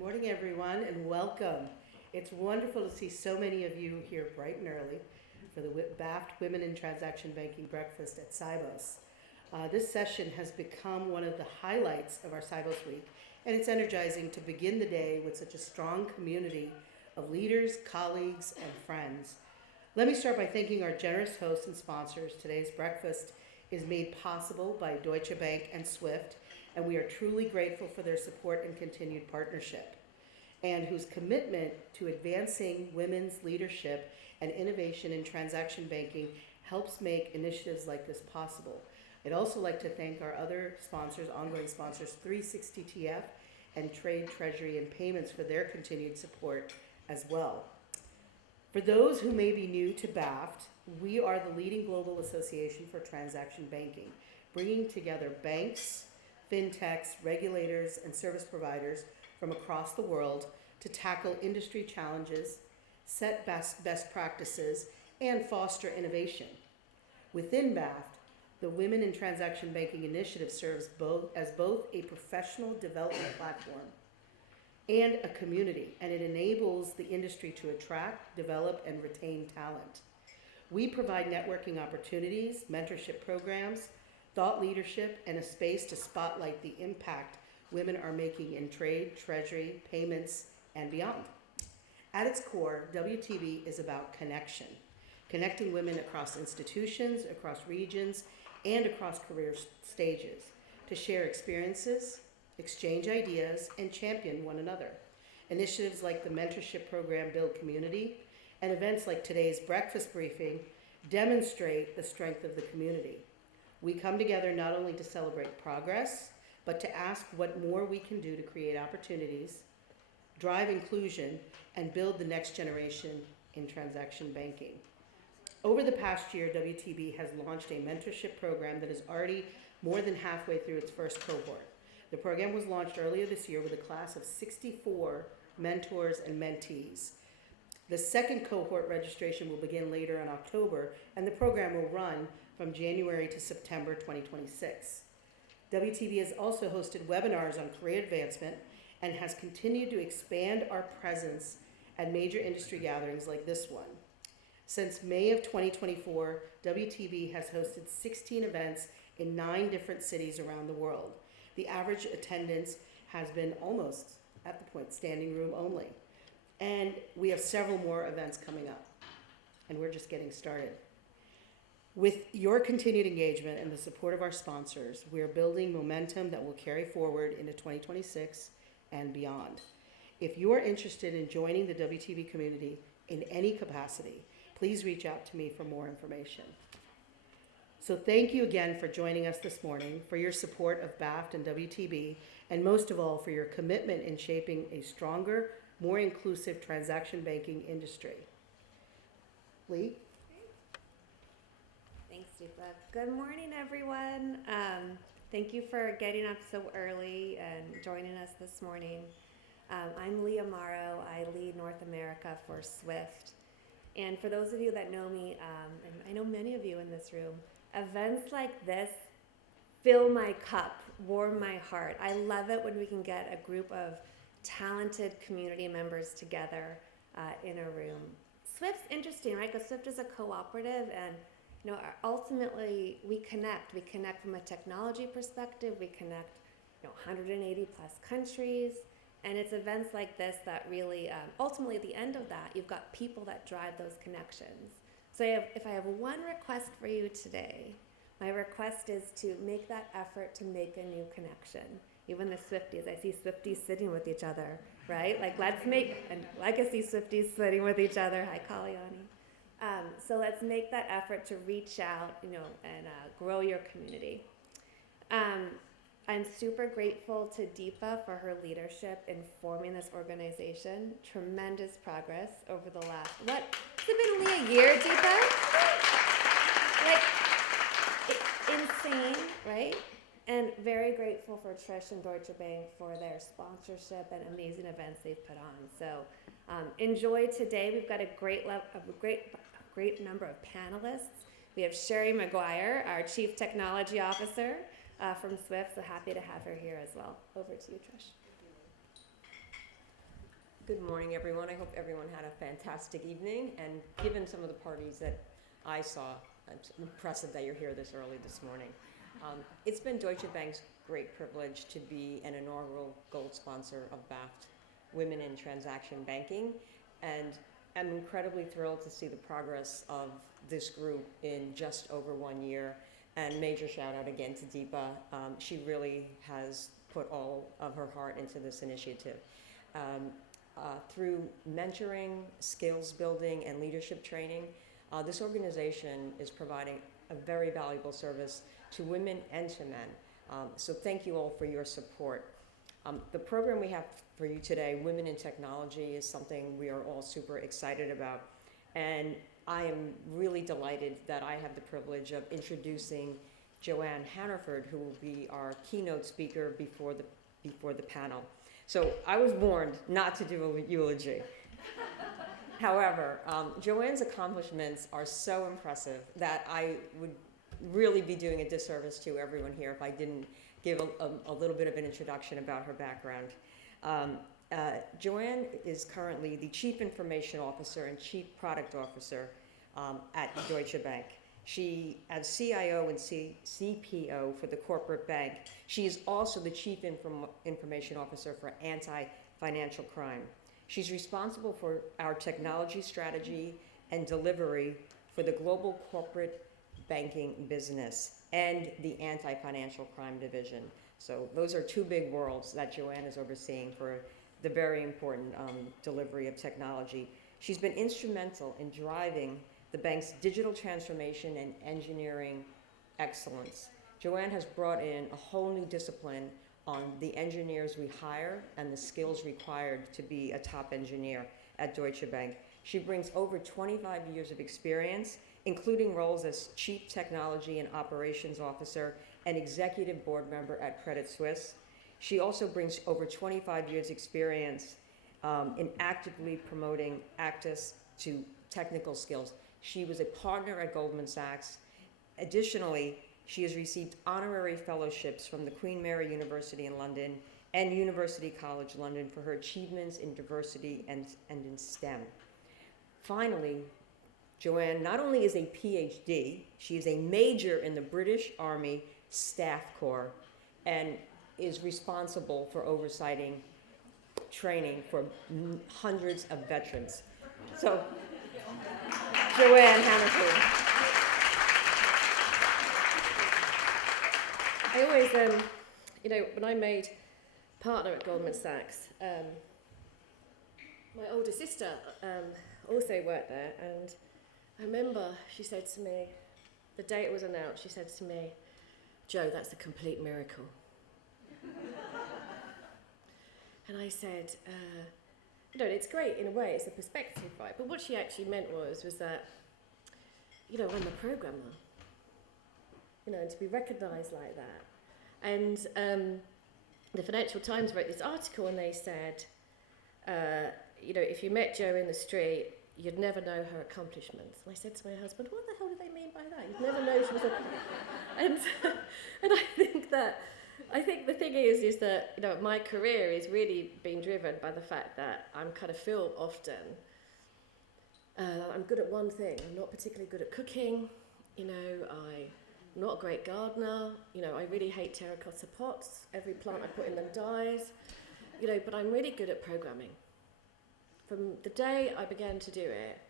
morning, everyone, and welcome. It's wonderful to see so many of you here bright and early for the BAFT Women in Transaction Banking Breakfast at Sibos. This session has become one of the highlights of our Sibos Week, and it's energizing to begin the day with such a strong community of leaders, colleagues, and friends. Let me start by thanking our generous hosts and sponsors. Today's breakfast is made possible by Deutsche Bank and SWIFT, and we are truly grateful for their support and continued partnership, and whose commitment to advancing women's leadership and innovation in transaction banking helps make initiatives like this possible. I'd also like to thank our other sponsors, ongoing sponsors, 360TF and Trade, Treasury, and Payments for their continued support as well. For those who may be new to BAFT, we are the leading global association for transaction banking, bringing together banks, fintechs, regulators, and service providers from across the world to tackle industry challenges, set best practices, and foster innovation. Within BAFT, the Women in Transaction Banking Initiative serves as both a professional development platform and a community, and it enables the industry to attract, develop, and retain talent. We provide networking opportunities, mentorship programs, thought leadership, and a space to spotlight the impact women are making in trade, treasury, payments, and beyond. At its core, WTB is about connection, connecting women across institutions, across regions, and across career stages to share experiences, exchange ideas, and champion one another. Initiatives like the mentorship program build community, and events like today's breakfast briefing demonstrate the strength of the community. We come together not only to celebrate progress, but to ask what more we can do to create opportunities, drive inclusion, and build the next generation in transaction banking. Over the past year, WTB has launched a mentorship program that is already more than halfway through its first cohort. The program was launched earlier this year with a class of 64 mentors and mentees. The second cohort registration will begin later in October, and the program will run from January to September 2026. WTB has also hosted webinars on career advancement and has continued to expand our presence at major industry gatherings like this one. Since May of 2024, WTB has hosted 16 events in 9 different cities around the world. The average attendance has been almost at the point standing room only. And we have several more events coming up, and we're just getting started. With your continued engagement and the support of our sponsors, we are building momentum that will carry forward into 2026 and beyond. If you are interested in joining the WTB community in any capacity, please reach out to me for more information. So thank you again for joining us this morning, for your support of BAFT and WTB, and most of all for your commitment in shaping a stronger, more inclusive transaction banking industry. Lee? Thanks, Deepa. Good morning, everyone. Thank you for getting up so early and joining us this morning. I'm Lee Amaro. I lead North America for SWIFT. And for those of you that know me, and I know many of you in this room, events like this fill my cup, warm my heart. I love it when we can get a group of talented community members together in a room. SWIFT's interesting, right? Because SWIFT is a cooperative, and ultimately we connect. We connect from a technology perspective. We connect 180 plus countries. And it's events like this that really, ultimately at the end of that, you've got people that drive those connections. So if I have one request for you today, my request is to make that effort to make a new connection. Even the Swifties, I see Swifties sitting with each other, right? Like let's make, and like I see Swifties sitting with each other. Hi, Kalyani. So let's make that effort to reach out, and grow your community. I'm super grateful to Deepa for her leadership in forming this organization. Tremendous progress over the last, has it been only a year, Deepa? Insane, right? And very grateful for Trish and Deutsche Bank for their sponsorship and amazing events they've put on. So enjoy today. We've got a great number of panelists. We have Sherry McGuire, our Chief Technology Officer, from SWIFT, so happy to have her here as well. Over to you, Trish. Good morning, everyone. I hope everyone had a fantastic evening. And given some of the parties that I saw, it's impressive that you're here this early this morning. It's been Deutsche Bank's great privilege to be an inaugural gold sponsor of BAFT Women in Transaction Banking. And I'm incredibly thrilled to see the progress of this group in just over 1 year. And major shout out again to Deepa. She really has put all of her heart into this initiative. Through mentoring, skills building, and leadership training, this organization is providing a very valuable service to women and to men. So thank you all for your support. The program we have for you today, Women in Technology, is something we are all super excited about. And I am really delighted that I have the privilege of introducing Joanne Hannaford, who will be our keynote speaker before the panel. So I was warned not to do a eulogy. However, Joanne's accomplishments are so impressive that I would really be doing a disservice to everyone here if I didn't give a little bit of an introduction about her background. Joanne is currently the Chief Information Officer and Chief Product Officer at Deutsche Bank. She, as CIO and CPO for the corporate bank, she is also the Chief Information Officer for anti-financial crime. She's responsible for our technology strategy and delivery for the global corporate banking business and the anti-financial crime division. So those are two big worlds that Joanne is overseeing for the very important delivery of technology. She's been instrumental in driving the bank's digital transformation and engineering excellence. Joanne has brought in a whole new discipline on the engineers we hire and the skills required to be a top engineer at Deutsche Bank. She brings over 25 years of experience, including roles as Chief Technology and Operations Officer and Executive Board Member at Credit Suisse. She also brings over 25 years experience in actively promoting access to technical skills. She was a partner at Goldman Sachs. Additionally, she has received honorary fellowships from the Queen Mary University in London and University College London for her achievements in diversity and in STEM. Finally, Joanne not only is a PhD, she is a major in the British Army Staff Corps and is responsible for oversighting training for hundreds of veterans. So, Joanne Hannaford. I always, when I made partner at Goldman Sachs, my older sister also worked there, and I remember she said to me, the day it was announced, she said to me, "Joe, that's a complete miracle." And I said, it's great in a way, it's a perspective, right? But what she actually meant was that, I'm a programmer, and to be recognised like that. And the Financial Times wrote this article, and they said, if you met Jo in the street, you'd never know her accomplishments. And I said to my husband, what the hell do they mean by that? You'd never know she was a... and I think the thing is that, my career is really being driven by the fact that I'm kind of feel often, I'm good at one thing. I'm not particularly good at cooking. I'm not a great gardener. I really hate terracotta pots. Every plant I put in them dies. But I'm really good at programming. From the day I began to do it,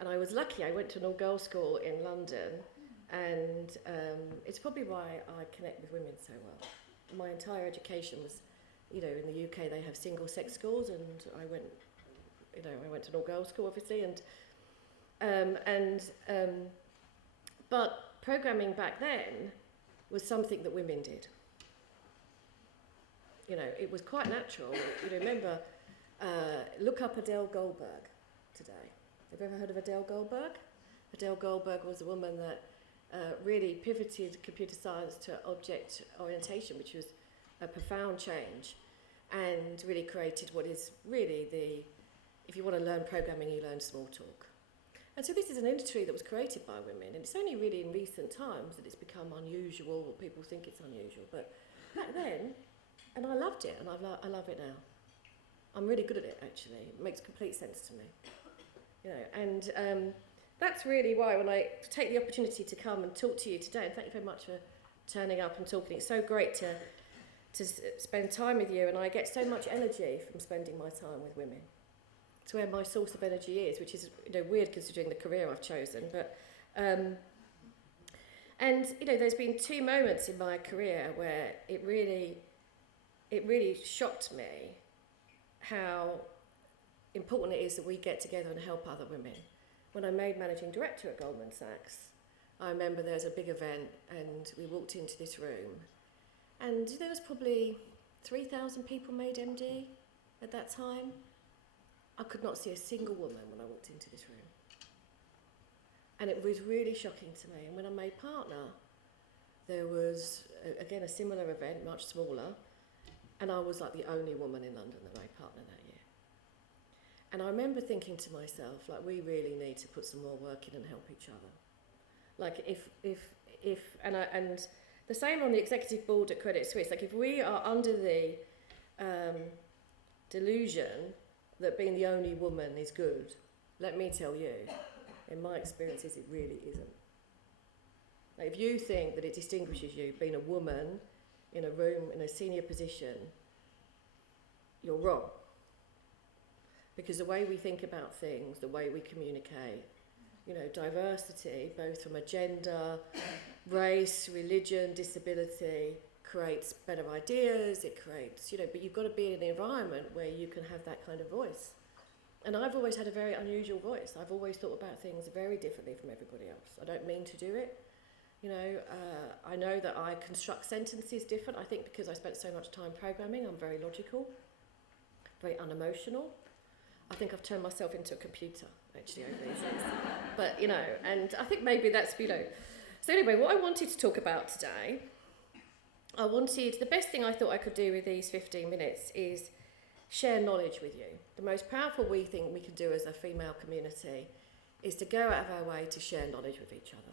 and I was lucky, I went to an all-girls school in London, and it's probably why I connect with women so well. My entire education was, in the UK they have single-sex schools, and I went to an all-girls school, obviously, but programming back then was something that women did. It was quite natural. Remember, look up Adele Goldberg today. Have you ever heard of Adele Goldberg? Adele Goldberg was a woman that really pivoted computer science to object orientation, which was a profound change, and really created what is really if you want to learn programming, you learn small talk. And so this is an industry that was created by women, and it's only really in recent times that it's become unusual, or people think it's unusual, but back then, and I loved it, and I love it now. I'm really good at it, actually. It makes complete sense to me. You know, and that's really why when I take the opportunity to come and talk to you today, and thank you very much for turning up and talking. It's so great to spend time with you, and I get so much energy from spending my time with women. It's where my source of energy is, which is, you know, weird considering the career I've chosen. But and you know, there's been 2 moments in my career where it really shocked me how important it is that we get together and help other women. When I made managing director at Goldman Sachs, I remember there was a big event and we walked into this room and there was probably 3,000 people made MD at that time. I could not see a single woman when I walked into this room. And it was really shocking to me. And when I made partner, there was, again, a similar event, much smaller, and I was like the only woman in London that made partner that year. And I remember thinking to myself, like, we really need to put some more work in and help each other. Like, and the same on the executive board at Credit Suisse, like, if we are under the delusion that being the only woman is good, let me tell you, in my experiences, it really isn't. Like, if you think that it distinguishes you being a woman in a room in a senior position, you're wrong. Because the way we think about things, the way we communicate, you know, diversity, both from a gender, race, religion, disability, creates better ideas, it creates, you know, but you've got to be in an environment where you can have that kind of voice. And I've always had a very unusual voice. I've always thought about things very differently from everybody else. I don't mean to do it. You know, I know that I construct sentences different. I think because I spent so much time programming, I'm very logical, very unemotional. I think I've turned myself into a computer, actually, over these years. But, you know, and I think maybe that's, you know. So anyway, what I wanted to talk about today, the best thing I thought I could do with these 15 minutes is share knowledge with you. The most powerful thing we can do as a female community is to go out of our way to share knowledge with each other.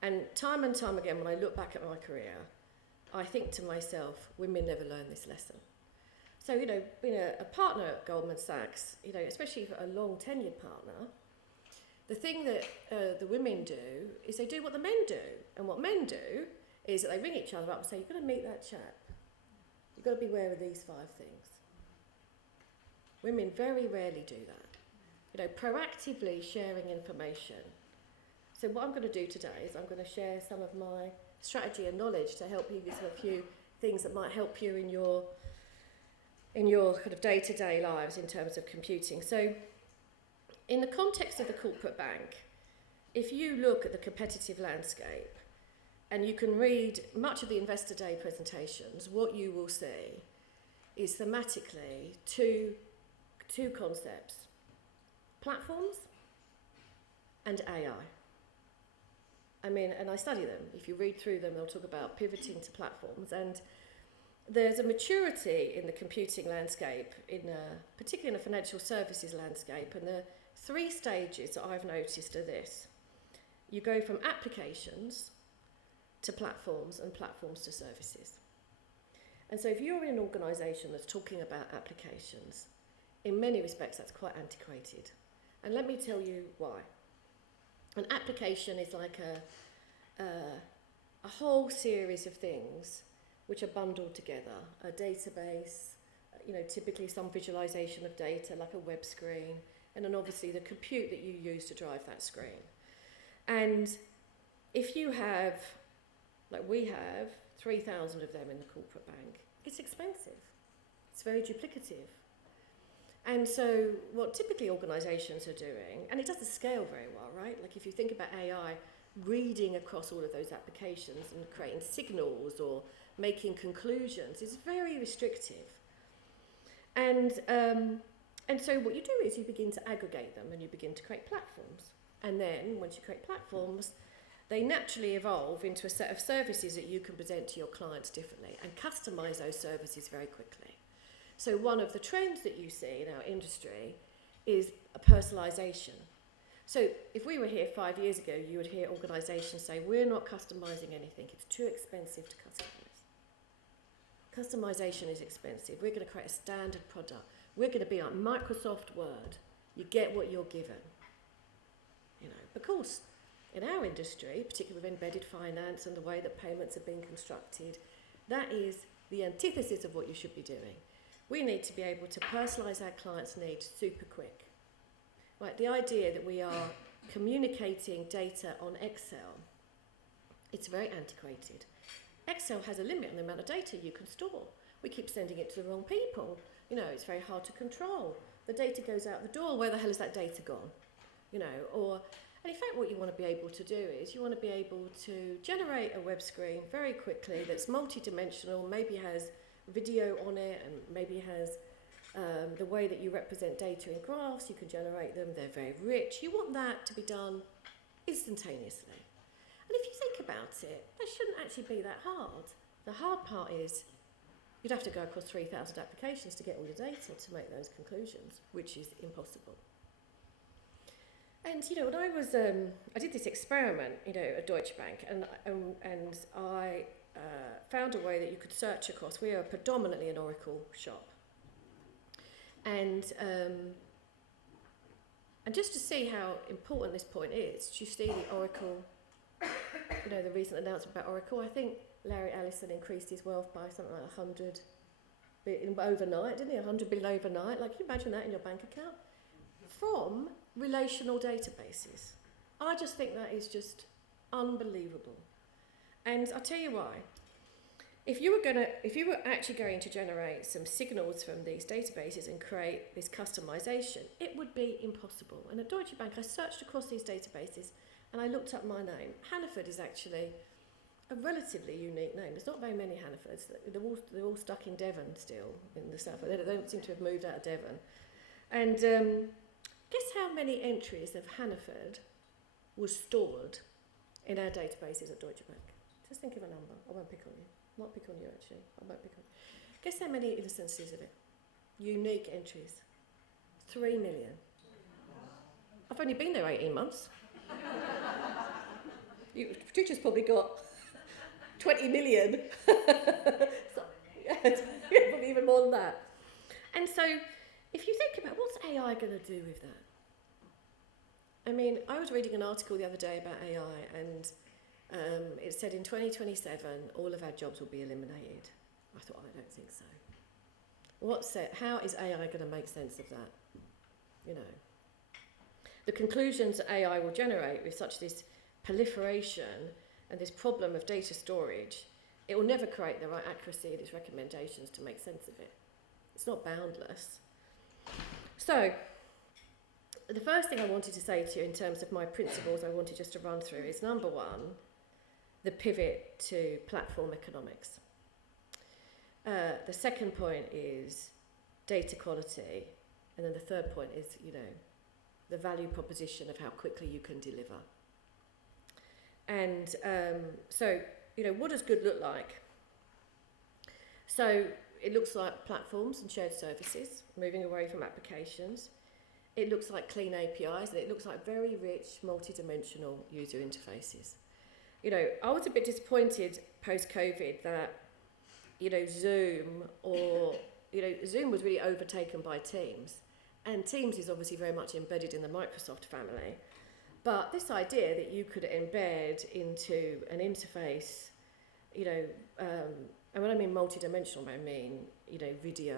And time again, when I look back at my career, I think to myself, women never learn this lesson. So, you know, being a partner at Goldman Sachs, you know, especially for a long tenured partner, the thing that the women do is they do what the men do. And what men do is that they ring each other up and say, you've got to meet that chap. You've got to be aware of these 5 things. Women very rarely do that. You know, proactively sharing information. So what I'm going to do today is I'm going to share some of my strategy and knowledge to help you with a few things that might help you in your kind of day-to-day lives in terms of computing. So in the context of the corporate bank, if you look at the competitive landscape and you can read much of the Investor Day presentations, what you will see is thematically two concepts: platforms and AI. I mean, and I study them. If you read through them, they'll talk about pivoting to platforms. And there's a maturity in the computing landscape, particularly in the financial services landscape. And the 3 stages that I've noticed are this. You go from applications to platforms and platforms to services. And so if you're in an organisation that's talking about applications, in many respects that's quite antiquated. And let me tell you why. An application is like a whole series of things which are bundled together. A database, you know, typically some visualization of data like a web screen, and then obviously the compute that you use to drive that screen. And if you have, like we have, 3,000 of them in the corporate bank, it's expensive. It's very duplicative. And so what typically organisations are doing, and it doesn't scale very well, right? Like if you think about AI, reading across all of those applications and creating signals or making conclusions is very restrictive. And so what you do is you begin to aggregate them and you begin to create platforms. And then once you create platforms, they naturally evolve into a set of services that you can present to your clients differently and customise those services very quickly. So one of the trends that you see in our industry is a personalisation. So if we were here 5 years ago, you would hear organisations say, we're not customising anything, it's too expensive to customise. Customisation is expensive. We're going to create a standard product. We're going to be like Microsoft Word. You get what you're given. You know, of course, in our industry, particularly with embedded finance and the way that payments are being constructed, that is the antithesis of what you should be doing. We need to be able to personalise our clients' needs super quick. Right, the idea that we are communicating data on Excel, it's very antiquated. Excel has a limit on the amount of data you can store. We keep sending it to the wrong people. You know, it's very hard to control. The data goes out the door. Where the hell is that data gone? You know, and in fact what you want to be able to do is you want to be able to generate a web screen very quickly that's multi-dimensional, maybe has video on it and maybe has the way that you represent data in graphs, you can generate them, they're very rich. You want that to be done instantaneously. And if you think about it, that shouldn't actually be that hard. The hard part is you'd have to go across 3,000 applications to get all your data to make those conclusions, which is impossible. And, you know, when I did this experiment, you know, at Deutsche Bank, and I found a way that you could search across. We are predominantly an Oracle shop. And just to see how important this point is, do you see the Oracle, you know, the recent announcement about Oracle? I think Larry Ellison increased his wealth by something like 100 billion overnight, didn't he? 100 billion overnight. Like, can you imagine that in your bank account? From relational databases. I just think that is just unbelievable. And I'll tell you why. If you were actually going to generate some signals from these databases and create this customization, it would be impossible. And at Deutsche Bank, I searched across these databases and I looked up my name. Hannaford is actually a relatively unique name. There's not very many Hannafords. They're all stuck in Devon still, in the south. They don't seem to have moved out of Devon. And guess how many entries of Hannaford was stored in our databases at Deutsche Bank? Just think of a number. I won't pick on you. Not pick on you, actually. I won't pick on you. Guess how many instances of it? Unique entries. 3 million. I've only been there 18 months. Patricia's probably got 20 million. So, yeah, probably even more than that. And so, if you think about what's AI going to do with that? I mean, I was reading an article the other day about AI, and it said in 2027 all of our jobs will be eliminated. I thought, I don't think so. How is AI going to make sense of that? You know, the conclusions that AI will generate with such this proliferation and this problem of data storage, it will never create the right accuracy in its recommendations to make sense of it. It's not boundless. So, the first thing I wanted to say to you in terms of my principles I wanted just to run through is, number one, the pivot to platform economics. The second point is data quality. And then the third point is, you know, the value proposition of how quickly you can deliver. And so, you know, what does good look like? So it looks like platforms and shared services, moving away from applications. It looks like clean APIs, and it looks like very rich, multi-dimensional user interfaces. You know, I was a bit disappointed post-COVID that, you know, Zoom was really overtaken by Teams. And Teams is obviously very much embedded in the Microsoft family. But this idea that you could embed into an interface, you know, and when I mean multi-dimensional, I mean, you know, video,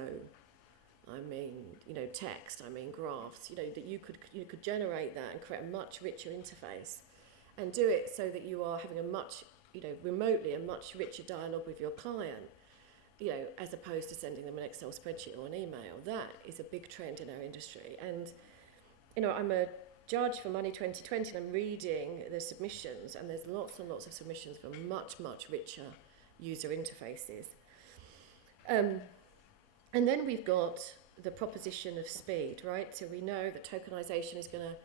I mean, you know, text, I mean, graphs, you know, that you could generate that and create a much richer interface and do it so that you are having a much, you know, remotely a much richer dialogue with your client, you know, as opposed to sending them an Excel spreadsheet or an email. That is a big trend in our industry. And, you know, I'm a judge for Money 2020 and I'm reading the submissions, and there's lots and lots of submissions for much, much richer user interfaces. And then we've got the proposition of speed, right? So we know that tokenization is going to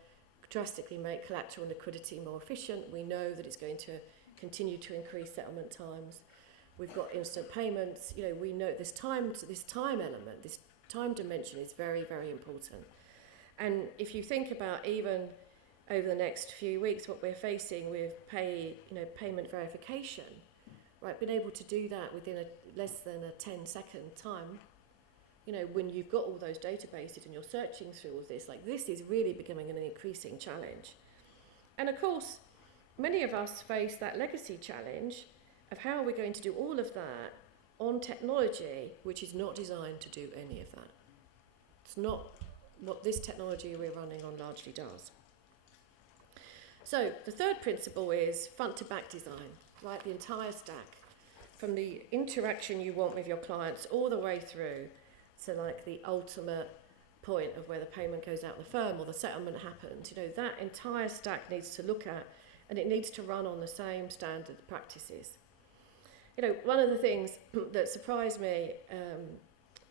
drastically make collateral and liquidity more efficient. We know that it's going to continue to increase settlement times. We've got instant payments. You know, we know this time element, this time dimension is very, very important. And if you think about even over the next few weeks, what we're facing with payment verification, right? Being able to do that within less than a 10-second time, when you've got all those databases and you're searching through all this, like this is really becoming an increasing challenge. And of course, many of us face that legacy challenge of how are we going to do all of that on technology which is not designed to do any of that. It's not what this technology we're running on largely does. So the third principle is front to back design, right? The entire stack, from the interaction you want with your clients all the way through to like the ultimate point of where the payment goes out the firm or the settlement happens. That entire stack needs to look at, and it needs to run on the same standard practices. One of the things that surprised me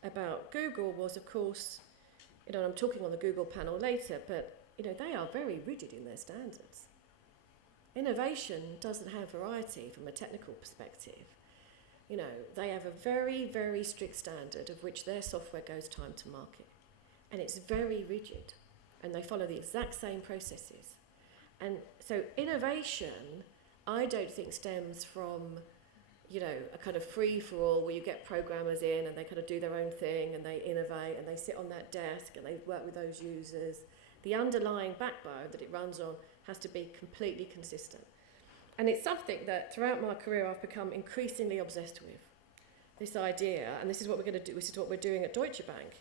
about Google was, of course, and I'm talking on the Google panel later, but they are very rigid in their standards. Innovation doesn't have variety from a technical perspective. They have a very, very strict standard of which their software goes time to market. And it's very rigid. And they follow the exact same processes. And so innovation, I don't think stems from, a kind of free-for-all where you get programmers in and they kind of do their own thing and they innovate and they sit on that desk and they work with those users. The underlying backbone that it runs on has to be completely consistent. And it's something that throughout my career I've become increasingly obsessed with. This idea, and this is what we're going to do, this is what we're doing at Deutsche Bank.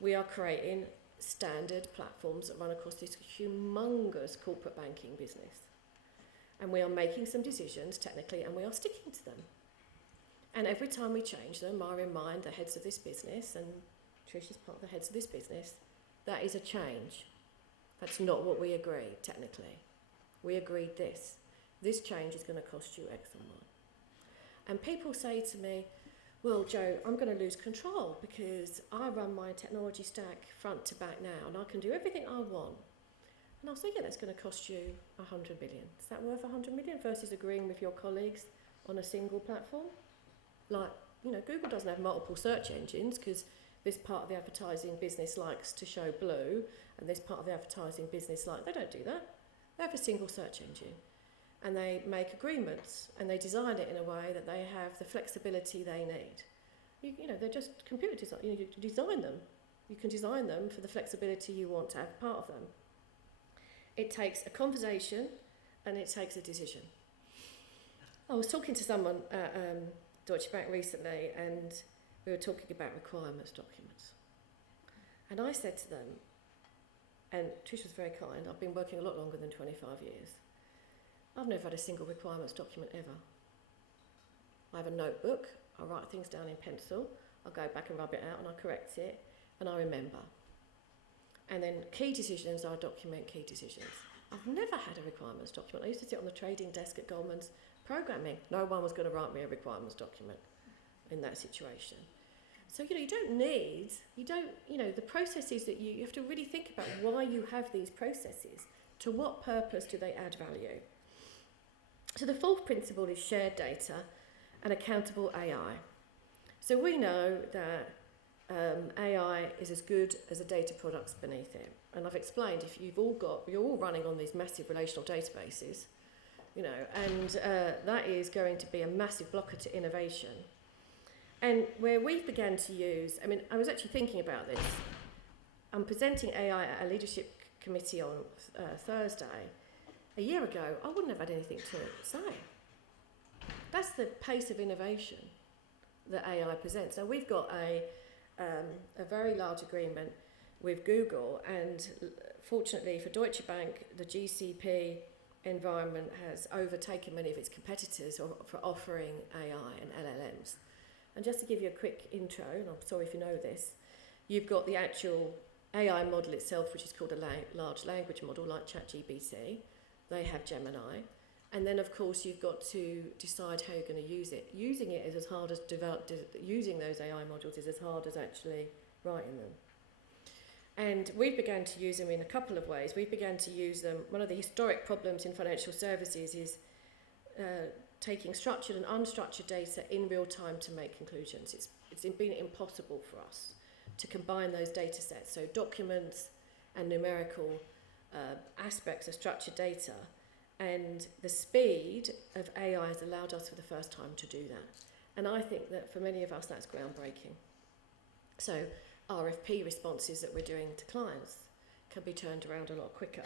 We are creating standard platforms that run across this humongous corporate banking business. And we are making some decisions technically and we are sticking to them. And every time we change them, I remind the heads of this business, and Trish is part of the heads of this business, that is a change. That's not what we agreed technically. We agreed this. This change is going to cost you X and Y. And people say to me, well, Joe, I'm going to lose control because I run my technology stack front to back now and I can do everything I want. And I'll say, yeah, that's going to cost you 100 million. Is that worth 100 million versus agreeing with your colleagues on a single platform? Like, Google doesn't have multiple search engines because this part of the advertising business likes to show blue and this part of the advertising business they don't do that. They have a single search engine. And they make agreements and they design it in a way that they have the flexibility they need. They're just computer design. You design them. You can design them for the flexibility you want to have part of them. It takes a conversation and it takes a decision. I was talking to someone at Deutsche Bank recently and we were talking about requirements documents. And I said to them, and Trish was very kind, I've been working a lot longer than 25 years. I've never had a single requirements document ever. I have a notebook, I write things down in pencil, I go back and rub it out and I correct it and I remember. And then key decisions, I document key decisions. I've never had a requirements document. I used to sit on the trading desk at Goldman's programming. No one was going to write me a requirements document in that situation. So, you don't need, the processes that you have to really think about why you have these processes. To what purpose do they add value? So the fourth principle is shared data and accountable AI. So we know that AI is as good as the data products beneath it. And I've explained, if you're all running on these massive relational databases, and that is going to be a massive blocker to innovation. And where we began to use, I was actually thinking about this. I'm presenting AI at a leadership committee on Thursday. A year ago, I wouldn't have had anything to say. That's the pace of innovation that AI presents. Now, we've got a very large agreement with Google, and fortunately for Deutsche Bank, the GCP environment has overtaken many of its competitors for offering AI and LLMs. And just to give you a quick intro, and I'm sorry if you know this, you've got the actual AI model itself, which is called a large language model, like ChatGPT. They have Gemini. And then, of course, you've got to decide how you're going to use it. Using it is as hard as using those AI modules is as hard as actually writing them. And we began to use them in a couple of ways. We began to use them. One of the historic problems in financial services is taking structured and unstructured data in real time to make conclusions. It's been impossible for us to combine those data sets, so documents and numerical aspects of structured data. And the speed of AI has allowed us for the first time to do that. And I think that for many of us, that's groundbreaking. So RFP responses that we're doing to clients can be turned around a lot quicker.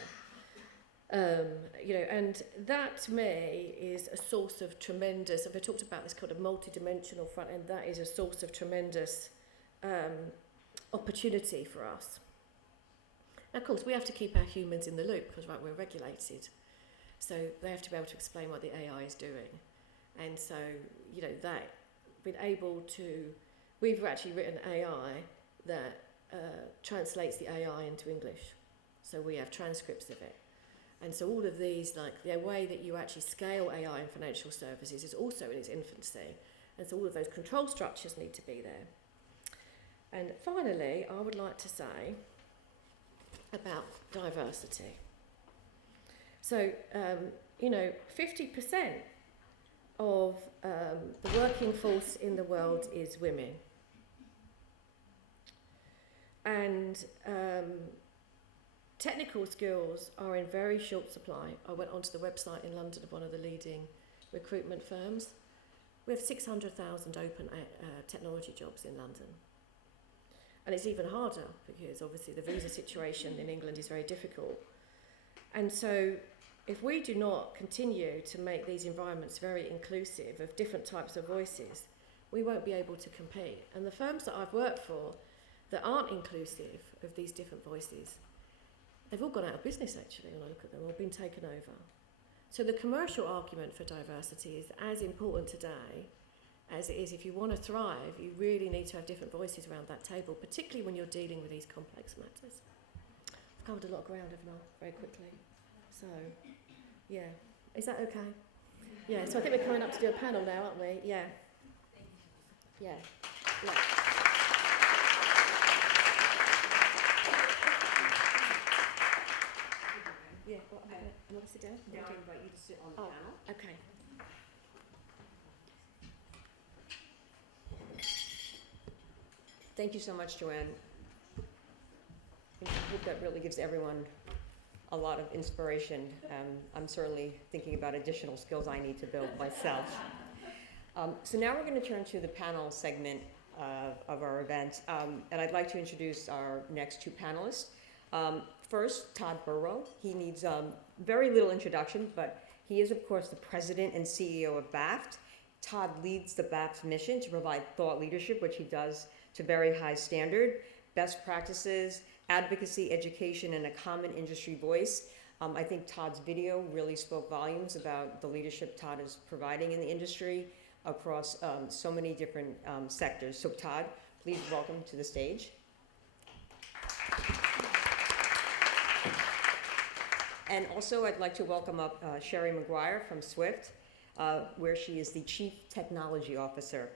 And that to me is a source of tremendous, if I talked about this kind of multi-dimensional front end, that is a source of tremendous opportunity for us. Now, of course, we have to keep our humans in the loop because we're regulated. So they have to be able to explain what the AI is doing. And so, that been able to, we've actually written AI that translates the AI into English. So we have transcripts of it. And so all of these, like the way that you actually scale AI in financial services is also in its infancy. And so all of those control structures need to be there. And finally, I would like to say about diversity. So, 50% of the working force in the world is women. And technical skills are in very short supply. I went onto the website in London of one of the leading recruitment firms. We have 600,000 open technology jobs in London. And it's even harder because obviously the visa situation in England is very difficult. And so if we do not continue to make these environments very inclusive of different types of voices, we won't be able to compete. And the firms that I've worked for that aren't inclusive of these different voices, they've all gone out of business actually when I look at them, or been taken over. So the commercial argument for diversity is as important today as it is if you want to thrive, you really need to have different voices around that table, particularly when you're dealing with these complex matters. I've covered a lot of ground, haven't I, very quickly. So, yeah. Is that okay? Yeah, so I think we're coming up to do a panel now, aren't we? Yeah. Yeah. Look. Yeah, what, am I to sit down? Now I invite you to sit on the panel. Okay. Thank you so much, Joanne. I hope that really gives everyone a lot of inspiration. I'm certainly thinking about additional skills I need to build myself. So now we're going to turn to the panel segment of our event, and I'd like to introduce our next two panelists. First, Todd Burrow. He needs very little introduction, but he is, of course, the president and CEO of BAFT. Todd leads the BAFT mission to provide thought leadership, which he does to very high standard, best practices, advocacy, education, and a common industry voice. I think Todd's video really spoke volumes about the leadership Todd is providing in the industry across so many different sectors. So Todd, please welcome to the stage. And also I'd like to welcome up Sherry McGuire from Swift, where she is the Chief Technology Officer.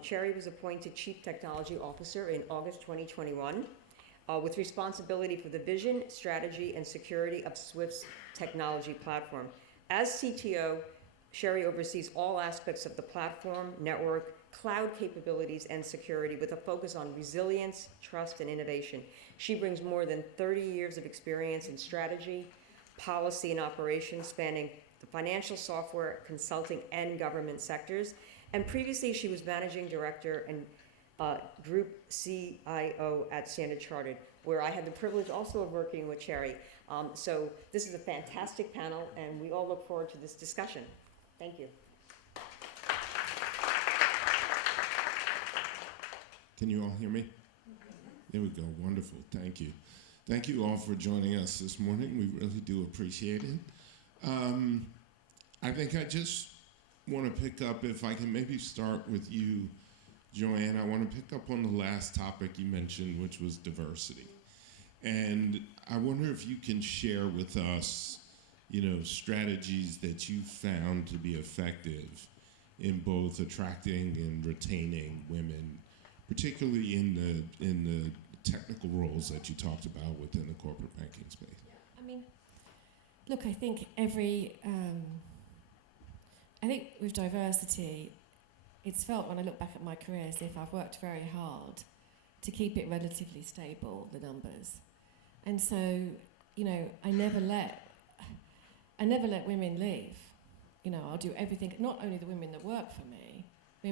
Sherry was appointed Chief Technology Officer in August 2021 with responsibility for the vision, strategy, and security of Swift's technology platform. As CTO, Sherry oversees all aspects of the platform, network, cloud capabilities, and security with a focus on resilience, trust, and innovation. She brings more than 30 years of experience in strategy, policy, and operations spanning the financial software, consulting, and government sectors. And previously, she was managing director and group CIO at Standard Chartered, where I had the privilege also of working with Sherry. So this is a fantastic panel, and we all look forward to this discussion. Thank you. Can you all hear me? There we go. Wonderful. Thank you. Thank you all for joining us this morning. We really do appreciate it. I think I just want to pick up, if I can maybe start with you, Joanne. I want to pick up on the last topic you mentioned, which was diversity. And I wonder if you can share with us, strategies that you found to be effective in both attracting and retaining women, particularly in the technical roles that you talked about within the corporate banking space. Look, I think I think with diversity, it's felt when I look back at my career as if I've worked very hard to keep it relatively stable, the numbers. And so, I never let women leave. I'll do everything, not only the women that work for me.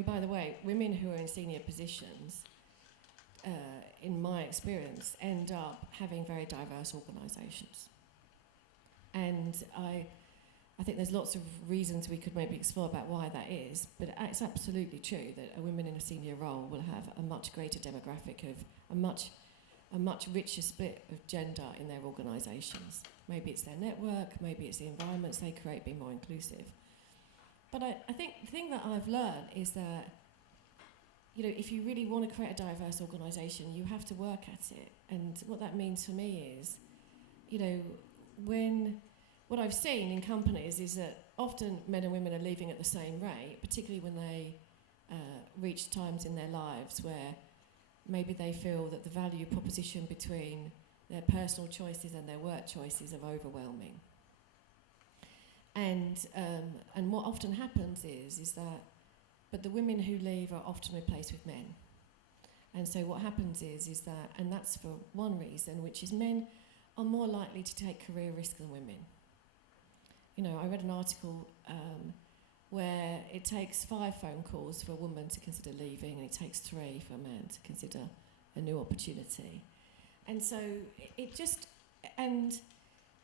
By the way, women who are in senior positions in my experience, end up having very diverse organisations. And I think there's lots of reasons we could maybe explore about why that is, but it's absolutely true that a woman in a senior role will have a much greater demographic of a much richer split of gender in their organisations. Maybe it's their network, maybe it's the environments they create being more inclusive. But I think the thing that I've learned is that, you know, if you really want to create a diverse organisation, you have to work at it. And what that means for me is, you know, what I've seen in companies is that often men and women are leaving at the same rate, particularly when they reach times in their lives where maybe they feel that the value proposition between their personal choices and their work choices are overwhelming. And what often happens is that, but the women who leave are often replaced with men. And so what happens is that, and that's for one reason, which is men are more likely to take career risk than women. You know, I read an article where it takes 5 phone calls for a woman to consider leaving, and it takes 3 for a man to consider a new opportunity. And so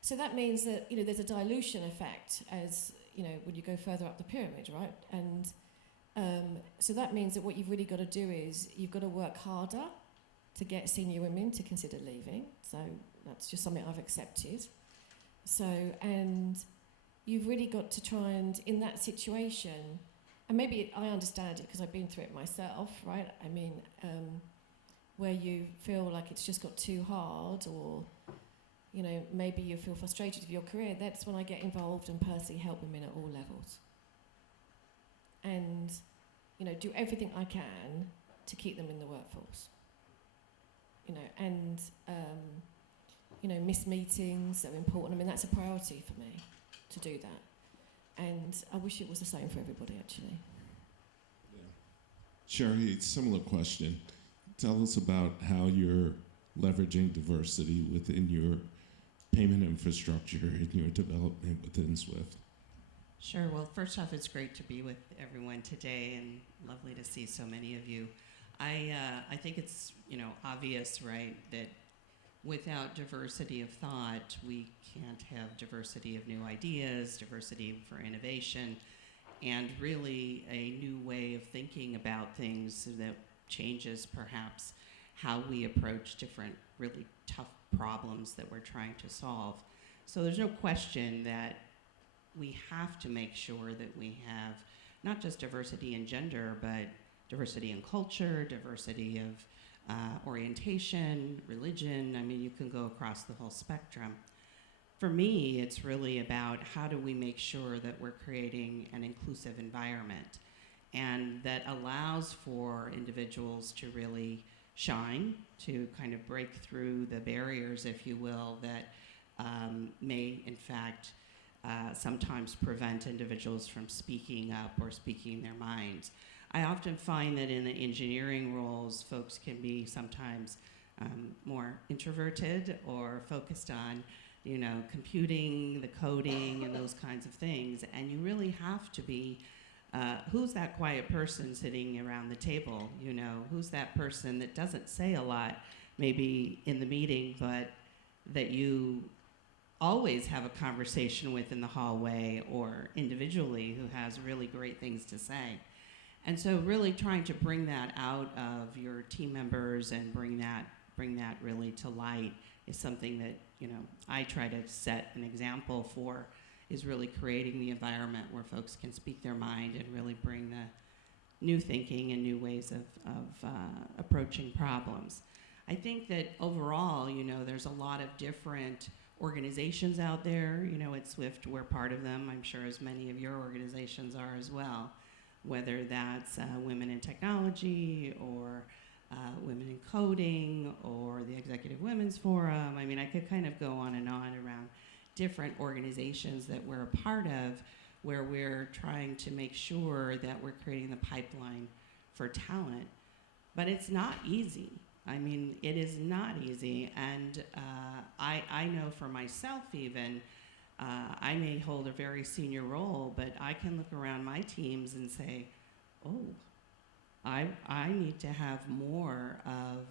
so that means that, you know, there's a dilution effect as, you know, when you go further up the pyramid, right? And so that means that what you've really got to do is you've got to work harder to get senior women to consider leaving. So that's just something I've accepted. So, and you've really got to try and, in that situation, and maybe I understand it because I've been through it myself, right? I mean, where you feel like it's just got too hard, or, you know, maybe you feel frustrated with your career, that's when I get involved and personally help women at all levels. And, you know, do everything I can to keep them in the workforce. You know, and, you know, missed meetings are important. I mean, that's a priority for me to do that. And I wish it was the same for everybody, actually. Yeah. Sherry, similar question. Tell us about how you're leveraging diversity within your payment infrastructure and your development within SWIFT. Sure. Well, first off, it's great to be with everyone today, and lovely to see so many of you. I think it's, you know, obvious, right, that without diversity of thought, we can't have diversity of new ideas, diversity for innovation, and really a new way of thinking about things that changes perhaps how we approach different really tough problems that we're trying to solve. So there's no question that we have to make sure that we have not just diversity in gender, but diversity in culture, diversity of orientation, religion. I mean, you can go across the whole spectrum. For me, it's really about how do we make sure that we're creating an inclusive environment and that allows for individuals to really shine, to kind of break through the barriers, if you will, that may, in fact, sometimes prevent individuals from speaking up or speaking their minds. I often find that in the engineering roles, folks can be sometimes more introverted or focused on, you know, computing, the coding, and those kinds of things. And you really have to be, who's that quiet person sitting around the table? You know, who's that person that doesn't say a lot, maybe in the meeting, but that you always have a conversation with in the hallway or individually, who has really great things to say. And so really trying to bring that out of your team members and bring that really to light is something that, you know, I try to set an example for, is really creating the environment where folks can speak their mind and really bring the new thinking and new ways of approaching problems. I think that overall, you know, there's a lot of different organizations out there. You know, at SWIFT, we're part of them. I'm sure as many of your organizations are as well, whether that's Women in Technology or Women in Coding or the Executive Women's Forum. I mean, I could kind of go on and on around different organizations that we're a part of, where we're trying to make sure that we're creating the pipeline for talent. But it's not easy. I mean, it is not easy, and I know for myself even, I may hold a very senior role, but I can look around my teams and say, oh, I need to have more of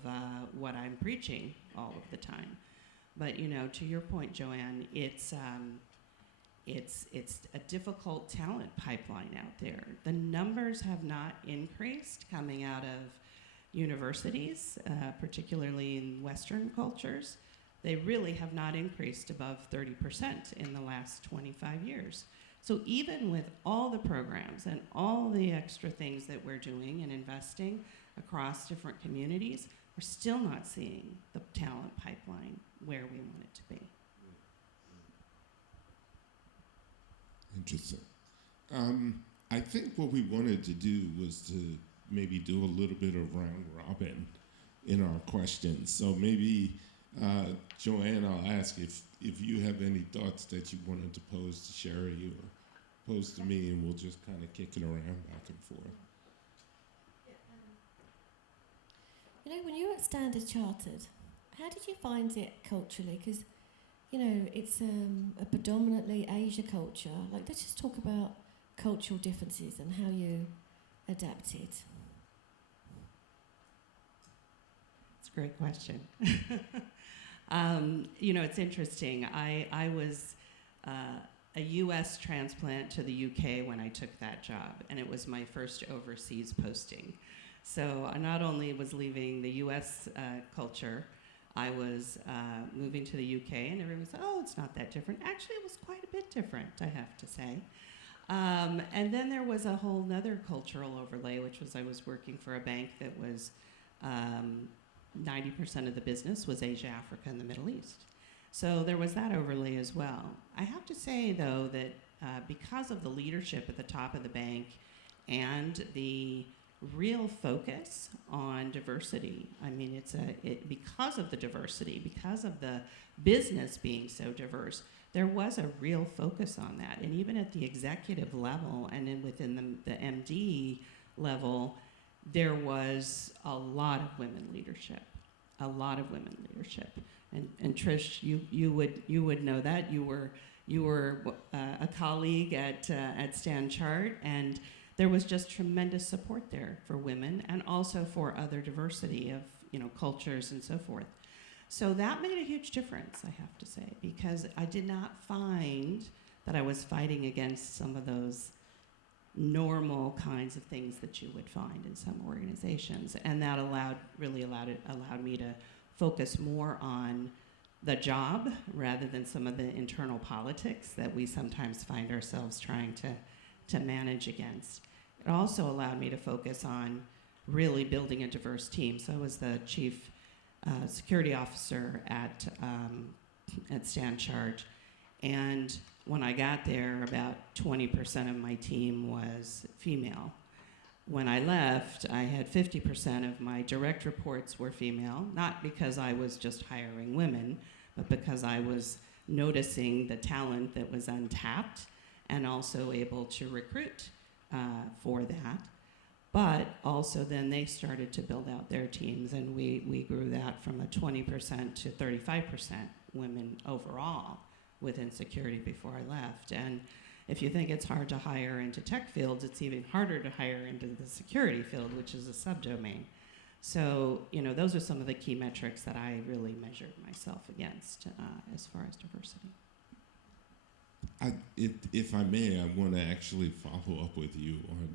what I'm preaching all of the time. But you know, to your point, Joanne, it's a difficult talent pipeline out there. The numbers have not increased coming out of universities, particularly in Western cultures. They really have not increased above 30% in the last 25 years. So even with all the programs and all the extra things that we're doing and investing across different communities, we're still not seeing the talent pipeline where we want it to be. Interesting. I think what we wanted to do was to maybe do a little bit of round robin in our questions. So maybe, Joanne, I'll ask if you have any thoughts that you wanted to pose to Sherry or pose to me, and we'll just kind of kick it around back and forth. You know, when you were at Standard Chartered, how did you find it culturally? Because, you know, it's a predominantly Asia culture. Like, let's just talk about cultural differences and how you adapted. It's a great question. You know, it's interesting. I was a U.S. transplant to the U.K. when I took that job, and it was my first overseas posting. So I not only was leaving the U.S. Culture, I was moving to the U.K., and everyone said, oh, it's not that different. Actually, it was quite a bit different, I have to say. And then there was a whole other cultural overlay, which was I was working for a bank that was 90% of the business was Asia, Africa, and the Middle East. So there was that overlay as well. I have to say, though, that because of the leadership at the top of the bank and the real focus on diversity, I mean, because of the diversity, because of the business being so diverse, there was a real focus on that. And even at the executive level and then within the MD level, there was a lot of women leadership, a lot of women leadership. And Trish, you would know that. You were a colleague at Stan Chart, and there was just tremendous support there for women and also for other diversity of, you know, cultures and so forth. So that made a huge difference, I have to say, because I did not find that I was fighting against some of those normal kinds of things that you would find in some organizations, and that allowed me to focus more on the job rather than some of the internal politics that we sometimes find ourselves trying to manage against. It also allowed me to focus on really building a diverse team. So I was the chief security officer at Stan Chart, and when I got there, about 20% of my team was female. When I left, I had 50% of my direct reports were female, not because I was just hiring women, but because I was noticing the talent that was untapped and also able to recruit for that. But also then they started to build out their teams, and we grew that from a 20% to 35% women overall within security before I left. And if you think it's hard to hire into tech fields, it's even harder to hire into the security field, which is a subdomain. So, you know, those are some of the key metrics that I really measured myself against as far as diversity. If I may, I want to actually follow up with you on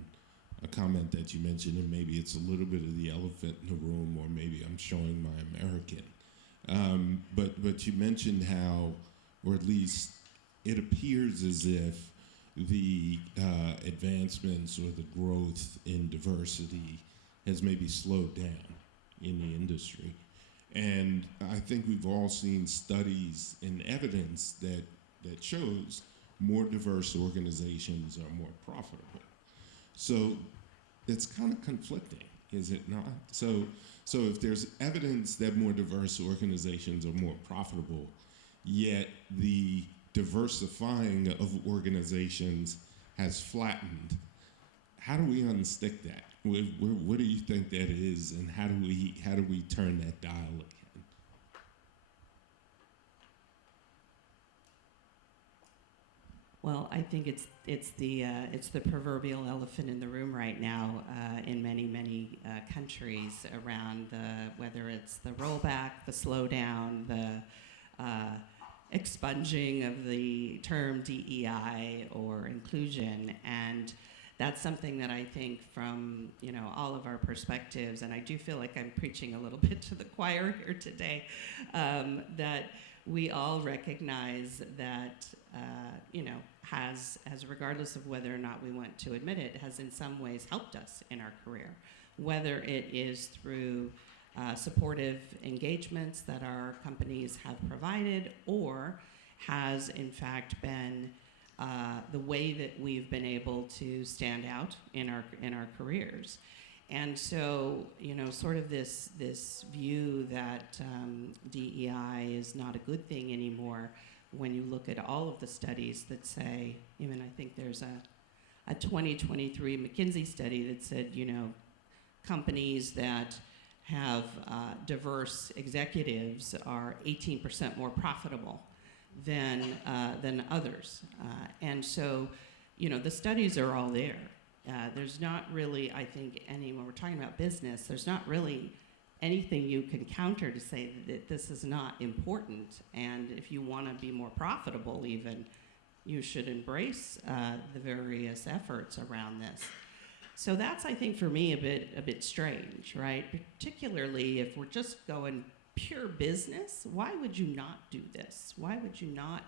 a comment that you mentioned, and maybe it's a little bit of the elephant in the room, or maybe I'm showing my American. But you mentioned how, or at least it appears as if the advancements or the growth in diversity has maybe slowed down in the industry. And I think we've all seen studies and evidence that shows more diverse organizations are more profitable. So it's kind of conflicting, is it not? So if there's evidence that more diverse organizations are more profitable, yet the diversifying of organizations has flattened, how do we unstick that? What do you think that is, and how do we turn that dial again? Well, I think it's the proverbial elephant in the room right now in many countries around whether it's the rollback, the slowdown, the expunging of the term DEI or inclusion, and that's something that I think from all of our perspectives, and I do feel like I'm preaching a little bit to the choir here today, that we all recognize that has regardless of whether or not we want to admit it, has in some ways helped us in our career, whether it is through supportive engagements that our companies have provided, or has in fact been the way that we've been able to stand out in our careers. And so, sort of this view that DEI is not a good thing anymore, when you look at all of the studies that say, even I think there's a 2023 McKinsey study that said, companies that have diverse executives are 18% more profitable than others. And so, the studies are all there. There's not really, I think, when we're talking about business, there's not really anything you can counter to say that this is not important. And if you want to be more profitable even, you should embrace the various efforts around this. So that's, I think, for me, a bit strange, right? Particularly if we're just going pure business, why would you not do this? Why would you not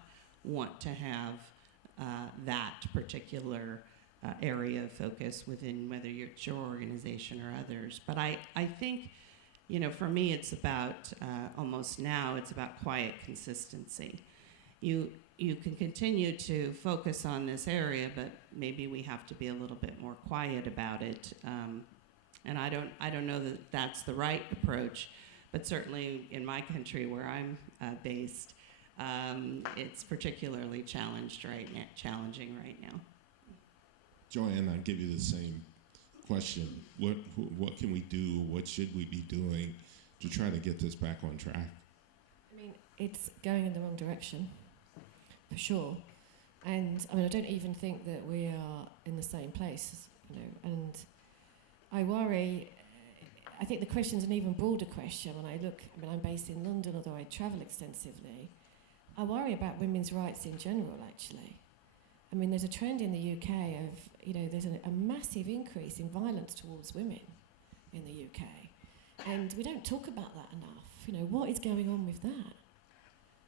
want to have that particular area of focus within whether it's your organization or others? But I think, for me, it's about almost now, it's about quiet consistency. You can continue to focus on this area, but maybe we have to be a little bit more quiet about it. And I don't know that that's the right approach, but certainly in my country where I'm based, it's particularly challenging right now. Joanne, I'll give you the same question. What can we do? What should we be doing to try to get this back on track? I mean, it's going in the wrong direction, for sure. And I don't even think that we are in the same place, and I worry. I think the question's an even broader question when I look. I'm based in London, although I travel extensively. I worry about women's rights in general, actually. There's a trend in the UK of, there's a massive increase in violence towards women in the UK. And we don't talk about that enough. What is going on with that?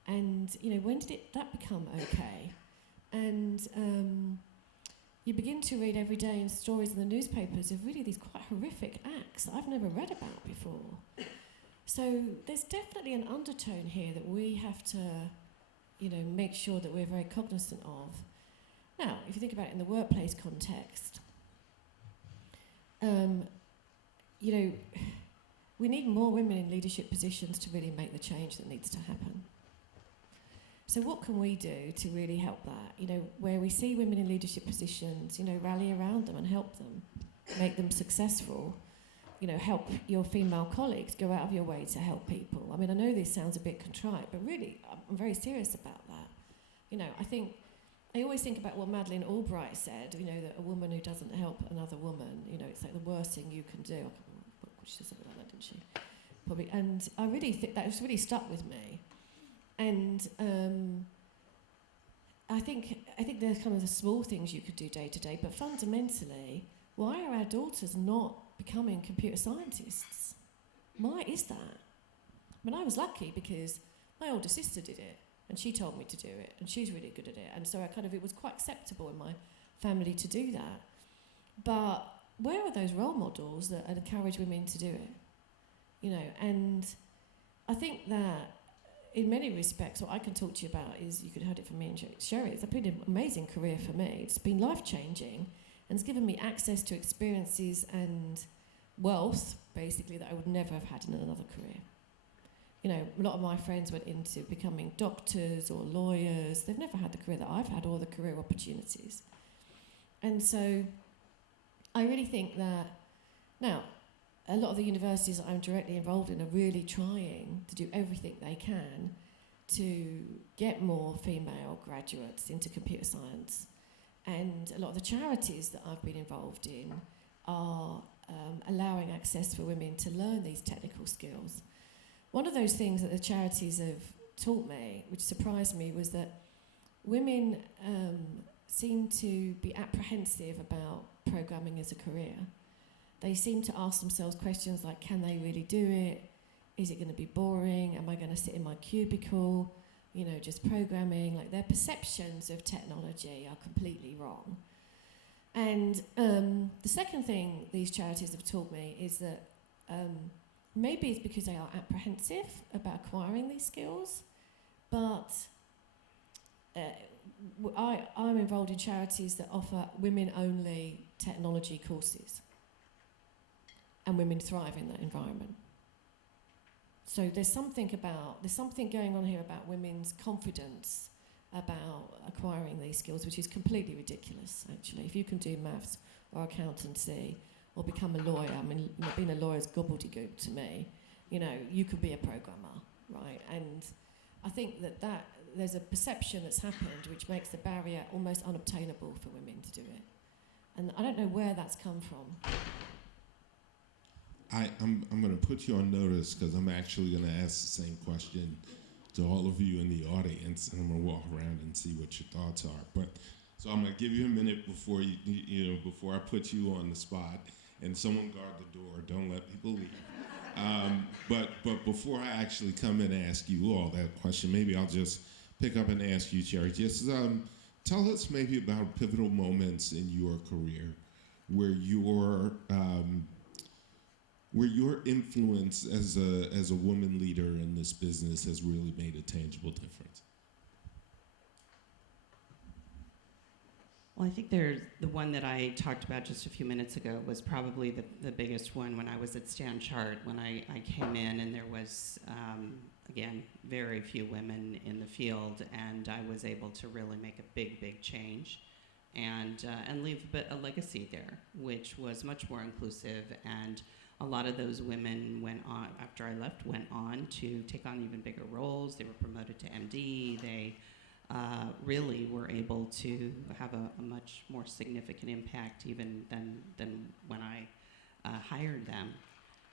And, when did that become okay? And you begin to read every day in stories in the newspapers of really these quite horrific acts that I've never read about before. So there's definitely an undertone here that we have to, make sure that we're very cognizant of. Now, if you think about it in the workplace context, we need more women in leadership positions to really make the change that needs to happen. So what can we do to really help that? Where we see women in leadership positions, rally around them and help them, make them successful. Help your female colleagues, go out of your way to help people. I know this sounds a bit contrite, but really, I'm very serious about that. I always think about what Madeleine Albright said, that a woman who doesn't help another woman, it's like the worst thing you can do. She said something like that, didn't she? Probably. And I really think that has really stuck with me. And I think there's kind of the small things you could do day to day, but fundamentally, why are our daughters not becoming computer scientists? Why is that? I was lucky because my older sister did it, and she told me to do it, and she's really good at it, and so it was quite acceptable in my family to do that. But where are those role models that encourage women to do it? And I think that in many respects, what I can talk to you about is, you could heard it from me and Sherry, it's been an amazing career for me. It's been life-changing, and it's given me access to experiences and wealth, basically, that I would never have had in another career. A lot of my friends went into becoming doctors or lawyers. They've never had the career that I've had or the career opportunities. And so I really think that now, a lot of the universities that I'm directly involved in are really trying to do everything they can to get more female graduates into computer science. And a lot of the charities that I've been involved in are allowing access for women to learn these technical skills. One of those things that the charities have taught me, which surprised me, was that women seem to be apprehensive about programming as a career. They seem to ask themselves questions like, can they really do it? Is it going to be boring? Am I going to sit in my cubicle, just programming? Like, their perceptions of technology are completely wrong. And the second thing these charities have taught me is that maybe it's because they are apprehensive about acquiring these skills, but I'm involved in charities that offer women-only technology courses, and women thrive in that environment. So there's something going on here about women's confidence about acquiring these skills, which is completely ridiculous, actually. If you can do maths or accountancy or become a lawyer, I mean, being a lawyer is gobbledygook to me. You could be a programmer, right? And I think that there's a perception that's happened which makes the barrier almost unobtainable for women to do it. And I don't know where that's come from. I'm going to put you on notice because I'm actually going to ask the same question to all of you in the audience, and I'm going to walk around and see what your thoughts are. But so I'm going to give you a minute before before I put you on the spot, and someone guard the door. Don't let people leave. But before I actually come and ask you all that question, maybe I'll just pick up and ask you, Cherry. Just tell us maybe about pivotal moments in your career where your influence as a woman leader in this business has really made a tangible difference. Well, I think the one that I talked about just a few minutes ago was probably the biggest one when I was at Stan Chart, when I came in and there was, again, very few women in the field, and I was able to really make a big change and leave a legacy there, which was much more inclusive. And a lot of those women went on, after I left, went on to take on even bigger roles. They were promoted to MD. They really were able to have a much more significant impact even than when I hired them.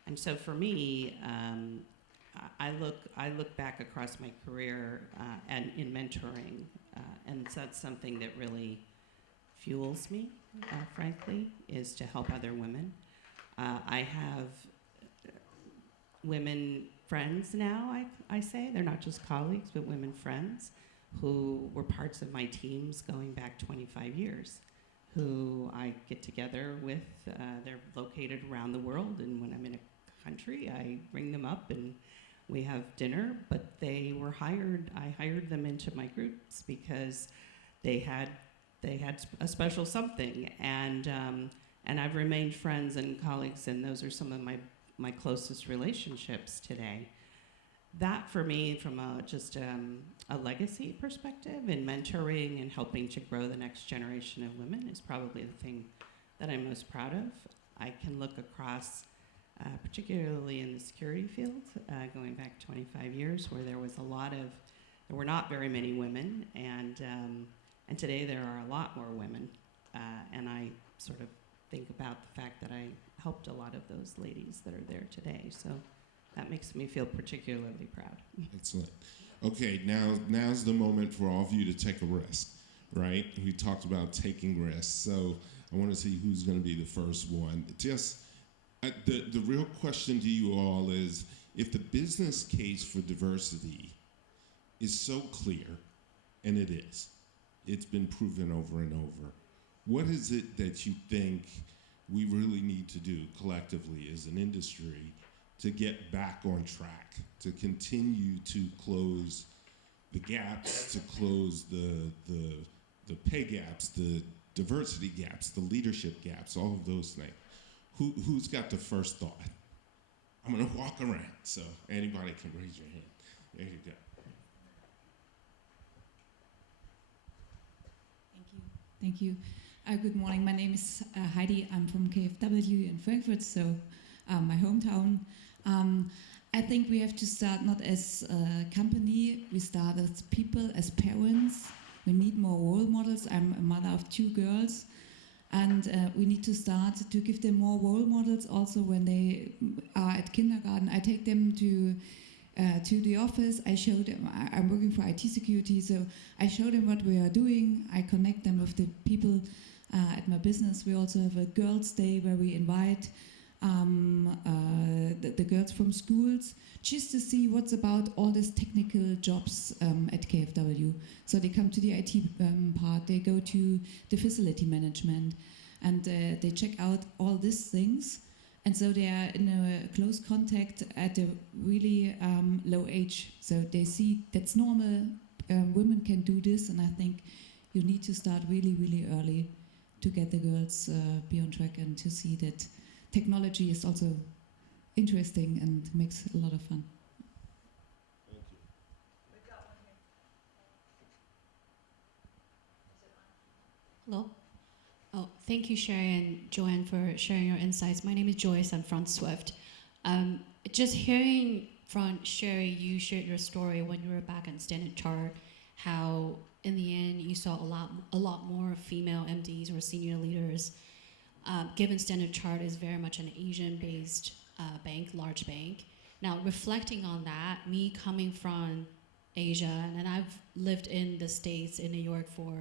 And so for me, I look back across my career and in mentoring, and that's something that really fuels me, frankly, is to help other women. I have women friends now, I say. They're not just colleagues, but women friends who were parts of my teams going back 25 years, who I get together with. They're located around the world, and when I'm in a country, I ring them up and we have dinner, but they were hired. I hired them into my groups because they had a special something, and I've remained friends and colleagues, and those are some of my closest relationships today. That, for me, from a legacy perspective in mentoring and helping to grow the next generation of women, is probably the thing that I'm most proud of. I can look across, particularly in the security field, going back 25 years, where there were not very many women, and today there are a lot more women, and I sort of think about the fact that I helped a lot of those ladies that are there today. So that makes me feel particularly proud. Excellent. Okay, now's the moment for all of you to take a risk, right? We talked about taking risks, so I want to see who's going to be the first one. Just the real question to you all is, if the business case for diversity is so clear, and it is, it's been proven over and over, what is it that you think we really need to do collectively as an industry to get back on track, to continue to close the gaps, to close the pay gaps, the diversity gaps, the leadership gaps, all of those things? Who's got the first thought? I'm going to walk around, so anybody can raise your hand. There you go. Thank you. Good morning. My name is Heidi. I'm from KfW in Frankfurt, so my hometown. I think we have to start not as a company, we start as people, as parents. We need more role models. I'm a mother of 2 girls, and we need to start to give them more role models also when they are at kindergarten. I take them to the office. I show them, I'm working for IT security, so I show them what we are doing. I connect them with the people at my business. We also have a girls' day where we invite the girls from schools just to see what's about all these technical jobs at KfW. So they come to the IT part, they go to the facility management, and they check out all these things. And so they are in a close contact at a really low age. So they see that's normal, women can do this, and I think you need to start really, really early to get the girls be on track and to see that technology is also interesting and makes a lot of fun. Thank you. Hello. Oh, thank you, Sherry and Joanne, for sharing your insights. My name is Joyce. I'm from Swift. Just hearing from Sherry, you shared your story when you were back in Standard Chart, how in the end you saw a lot more female MDs or senior leaders. Given Standard Chart is very much an Asian-based bank, large bank. Now, reflecting on that, me coming from Asia, and I've lived in the States, in New York for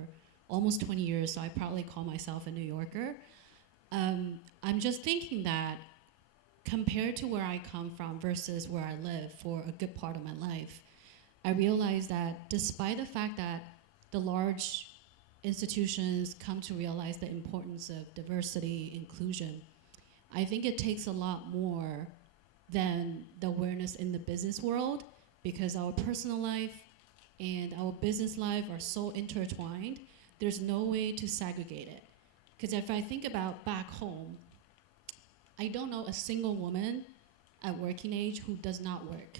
almost 20 years, so I probably call myself a New Yorker. I'm just thinking that compared to where I come from versus where I live for a good part of my life, I realized that despite the fact that the large institutions come to realize the importance of diversity, inclusion, I think it takes a lot more than the awareness in the business world, because our personal life and our business life are so intertwined. There's no way to segregate it. Because if I think about back home, I don't know a single woman at working age who does not work.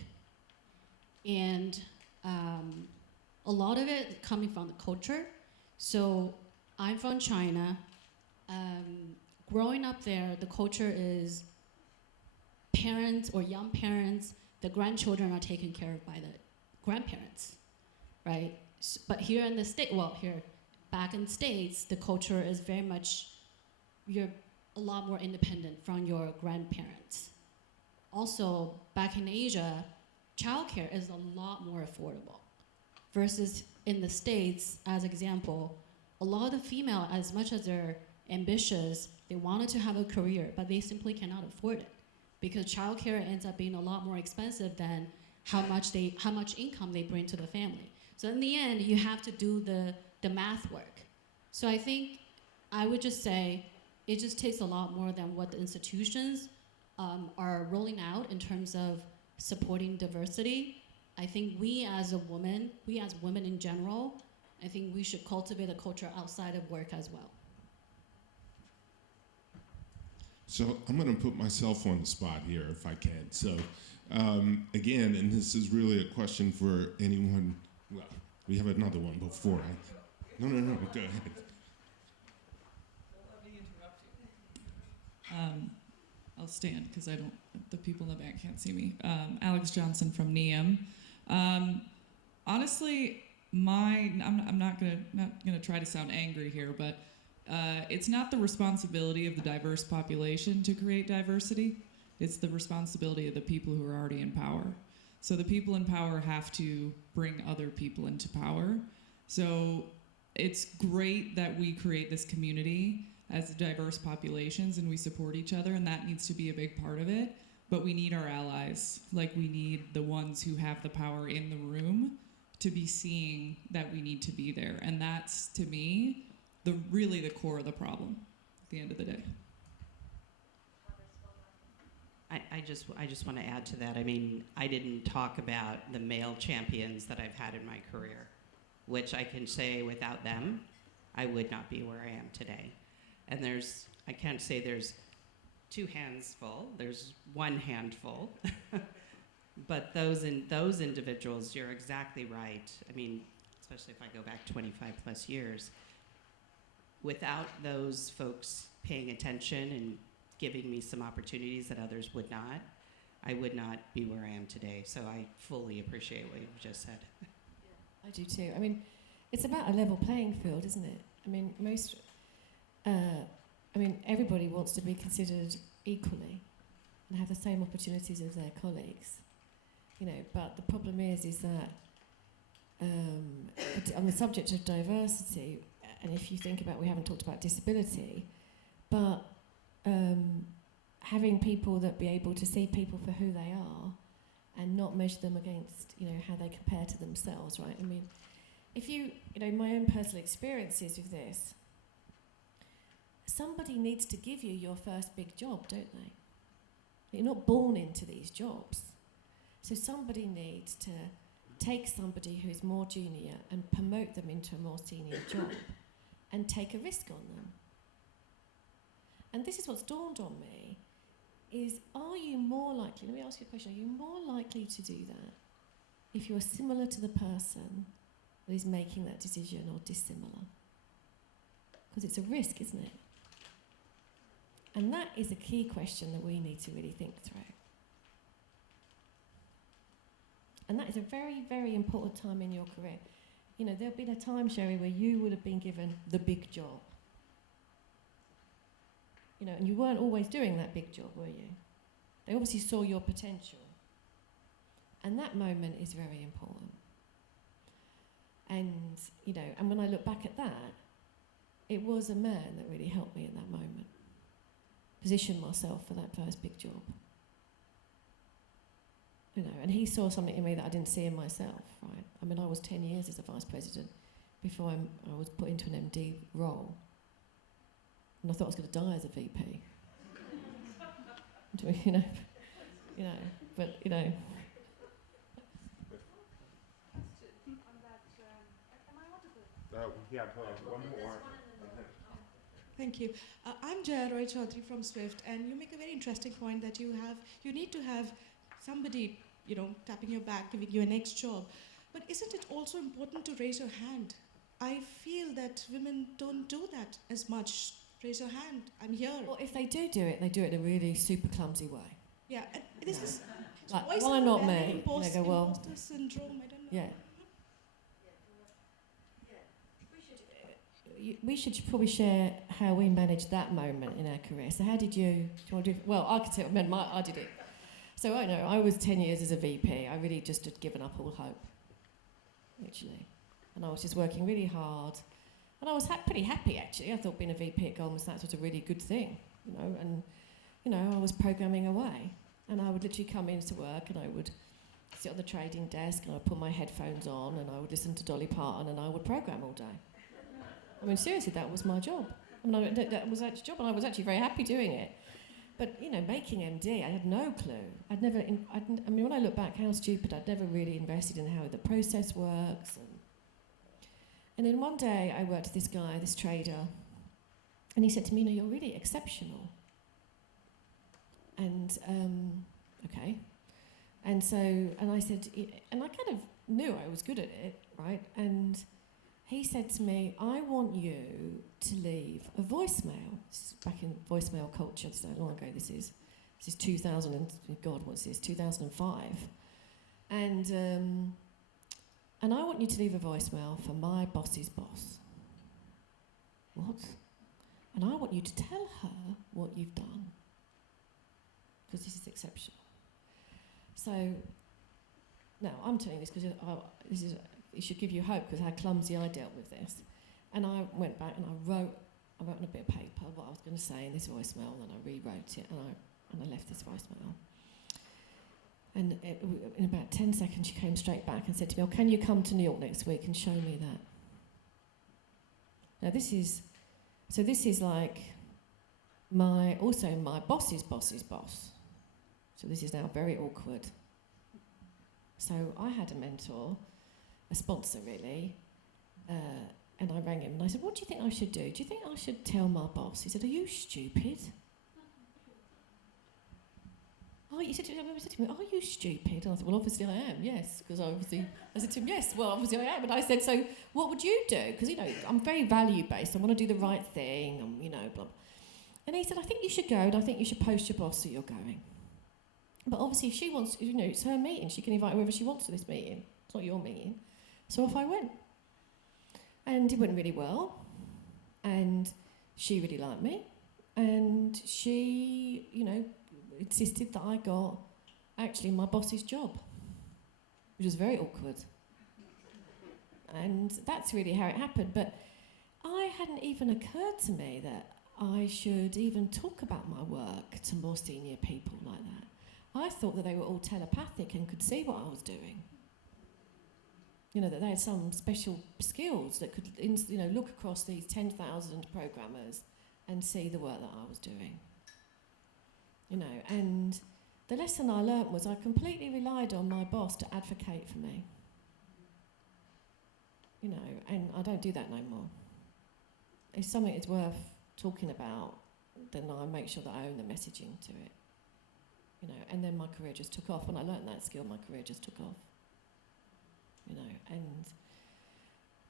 And a lot of it coming from the culture. So I'm from China. Growing up there, the culture is parents or young parents, the grandchildren are taken care of by the grandparents, right? But here in the back in the States, the culture is very much, you're a lot more independent from your grandparents. Also, back in Asia, childcare is a lot more affordable. Versus in the States, as example, a lot of female, as much as they're ambitious, they wanted to have a career, but they simply cannot afford it. Because childcare ends up being a lot more expensive than how much income they bring to the family. So in the end, you have to do the math work. So I think I would just say it just takes a lot more than what the institutions are rolling out in terms of supporting diversity. I think we as women in general, I think we should cultivate a culture outside of work as well. So I'm going to put myself on the spot here if I can. So again, and this is really a question for anyone. Well, we have another one before. No, go ahead. Don't let me interrupt you. I'll stand because the people in the back can't see me. Alex Johnson from NEAM. Honestly, I'm not gonna try to sound angry here, but it's not the responsibility of the diverse population to create diversity. It's the responsibility of the people who are already in power. So the people in power have to bring other people into power. So it's great that we create this community as diverse populations and we support each other, and that needs to be a big part of it. But we need our allies. Like, we need the ones who have the power in the room to be seeing that we need to be there. And that's, to me, really the core of the problem at the end of the day. I just want to add to that. I mean, I didn't talk about the male champions that I've had in my career, which I can say without them, I would not be where I am today. And I can't say there's two hands full, there's one handful. But those individuals, you're exactly right. I mean, especially if I go back 25 plus years, without those folks paying attention and giving me some opportunities that others would not, I would not be where I am today. So I fully appreciate what you've just said. I do too. I mean, it's about a level playing field, isn't it? I mean, everybody wants to be considered equally and have the same opportunities as their colleagues, you know. But the problem is that on the subject of diversity, and if you think about, we haven't talked about disability, but having people that be able to see people for who they are and not measure them against, you know, how they compare to themselves, right? I mean, if you know, my own personal experiences with this, somebody needs to give you your first big job, don't they? You're not born into these jobs. So somebody needs to take somebody who is more junior and promote them into a more senior job and take a risk on them. And this is what's dawned on me, is are you more likely, let me ask you a question, are you more likely to do that if you're similar to the person that is making that decision or dissimilar? Because it's a risk, isn't it? And that is a key question that we need to really think through. And that is a very, very important time in your career. You know, there'll been a time, Sherry, where you would have been given the big job. You know, and you weren't always doing that big job, were you? They obviously saw your potential. And that moment is very important. And, you know, and when I look back at that, it was a man that really helped me in that moment. Position myself for that first big job. You know, and he saw something in me that I didn't see in myself, right? I mean, I was 10 years as a vice president before I was put into an MD role. And I thought I was going to die as a VP. But, you know. One more. Thank you. I'm Jaya Roy Chaudhary from Swift, and you make a very interesting point that you need to have somebody, you know, tapping your back, giving you a next job. But isn't it also important to raise your hand? I feel that women don't do that as much. Raise your hand, I'm here. Well, if they do it, they do it in a really super clumsy way. Yeah, and this is like, why not me? Imposter well, syndrome, I don't know. Yeah. We should probably share how we managed that moment in our career. So how did you want to do? Well, I could say, I did it. So I know, I was 10 years as a VP. I really just had given up all hope, literally. And I was just working really hard. And I was pretty happy, actually. I thought being a VP at Goldman Sachs was a really good thing, you know. And, you know, I was programming away. And I would literally come into work and I would sit on the trading desk and I would put my headphones on and I would listen to Dolly Parton and I would program all day. I mean, seriously, that was my job. I mean, that was actually a job and I was actually very happy doing it. But, you know, making MD, I had no clue. I mean, when I look back, how stupid, I'd never really invested in how the process works. And then one day I worked with this guy, this trader, and he said to me, you know, you're really exceptional. And, okay. And I said, and I kind of knew I was good at it, right? And he said to me, I want you to leave a voicemail. This is back in voicemail culture, so how long ago this is. This is 2000 and, God, what's this, 2005. And I want you to leave a voicemail for my boss's boss. What? And I want you to tell her what you've done. Because this is exceptional. So, now, I'm telling you this because it should give you hope because how clumsy I dealt with this. And I went back and I wrote on a bit of paper what I was going to say in this voicemail, and I rewrote it, and I left this voicemail. And in about 10 seconds, she came straight back and said to me, can you come to New York next week and show me that? Now this is like my boss's boss's boss. So this is now very awkward. So I had a mentor, a sponsor really, and I rang him and I said, what do you think I should do? Do you think I should tell my boss? He said, are you stupid? He said to me, are you stupid? And I said, well, obviously I am, yes. Because I said to him, yes, well, obviously I am. And I said, so what would you do? Because, you know, I'm very value-based. I want to do the right thing, and, you know, blah, blah. And he said, I think you should go, and I think you should post your boss that you're going. But obviously, if she wants, it's her meeting. She can invite whoever she wants to this meeting. It's not your meeting. So off I went. And it went really well. And she really liked me. And she, insisted that I got actually my boss's job, which was very awkward. And that's really how it happened. But I hadn't even occurred to me that I should even talk about my work to more senior people like that. I thought that they were all telepathic and could see what I was doing. That they had some special skills that could, look across these 10,000 programmers and see the work that I was doing. And the lesson I learnt was I completely relied on my boss to advocate for me. And I don't do that no more. If something is worth talking about, then I make sure that I own the messaging to it. And then my career just took off. When I learnt that skill, my career just took off. And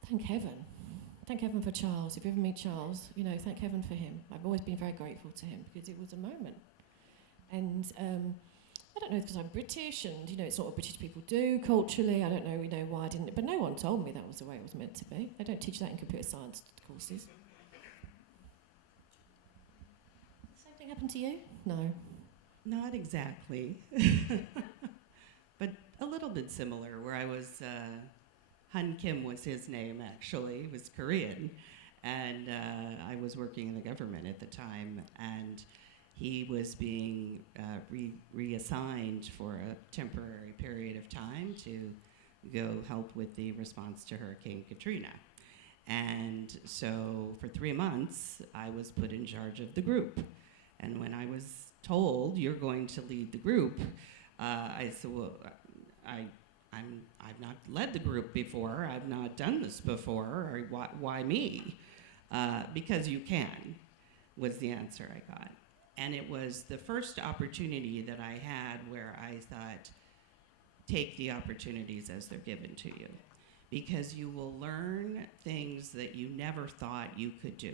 thank heaven. Thank heaven for Charles. If you ever meet Charles, thank heaven for him. I've always been very grateful to him because it was a moment. And I don't know, because I'm British and, it's not what British people do culturally. I don't know, why I didn't. But no one told me that was the way it was meant to be. They don't teach that in computer science courses. Same thing happened to you? No. Not exactly, but a little bit similar, where I was, Han Kim was his name actually, he was Korean, and I was working in the government at the time, and he was being reassigned for a temporary period of time to go help with the response to Hurricane Katrina. And so for 3 months, I was put in charge of the group. And when I was told, you're going to lead the group, I said, well, I've not led the group before, I've not done this before, or why me? Because you can, was the answer I got. And it was the first opportunity that I had where I thought, take the opportunities as they're given to you. Because you will learn things that you never thought you could do.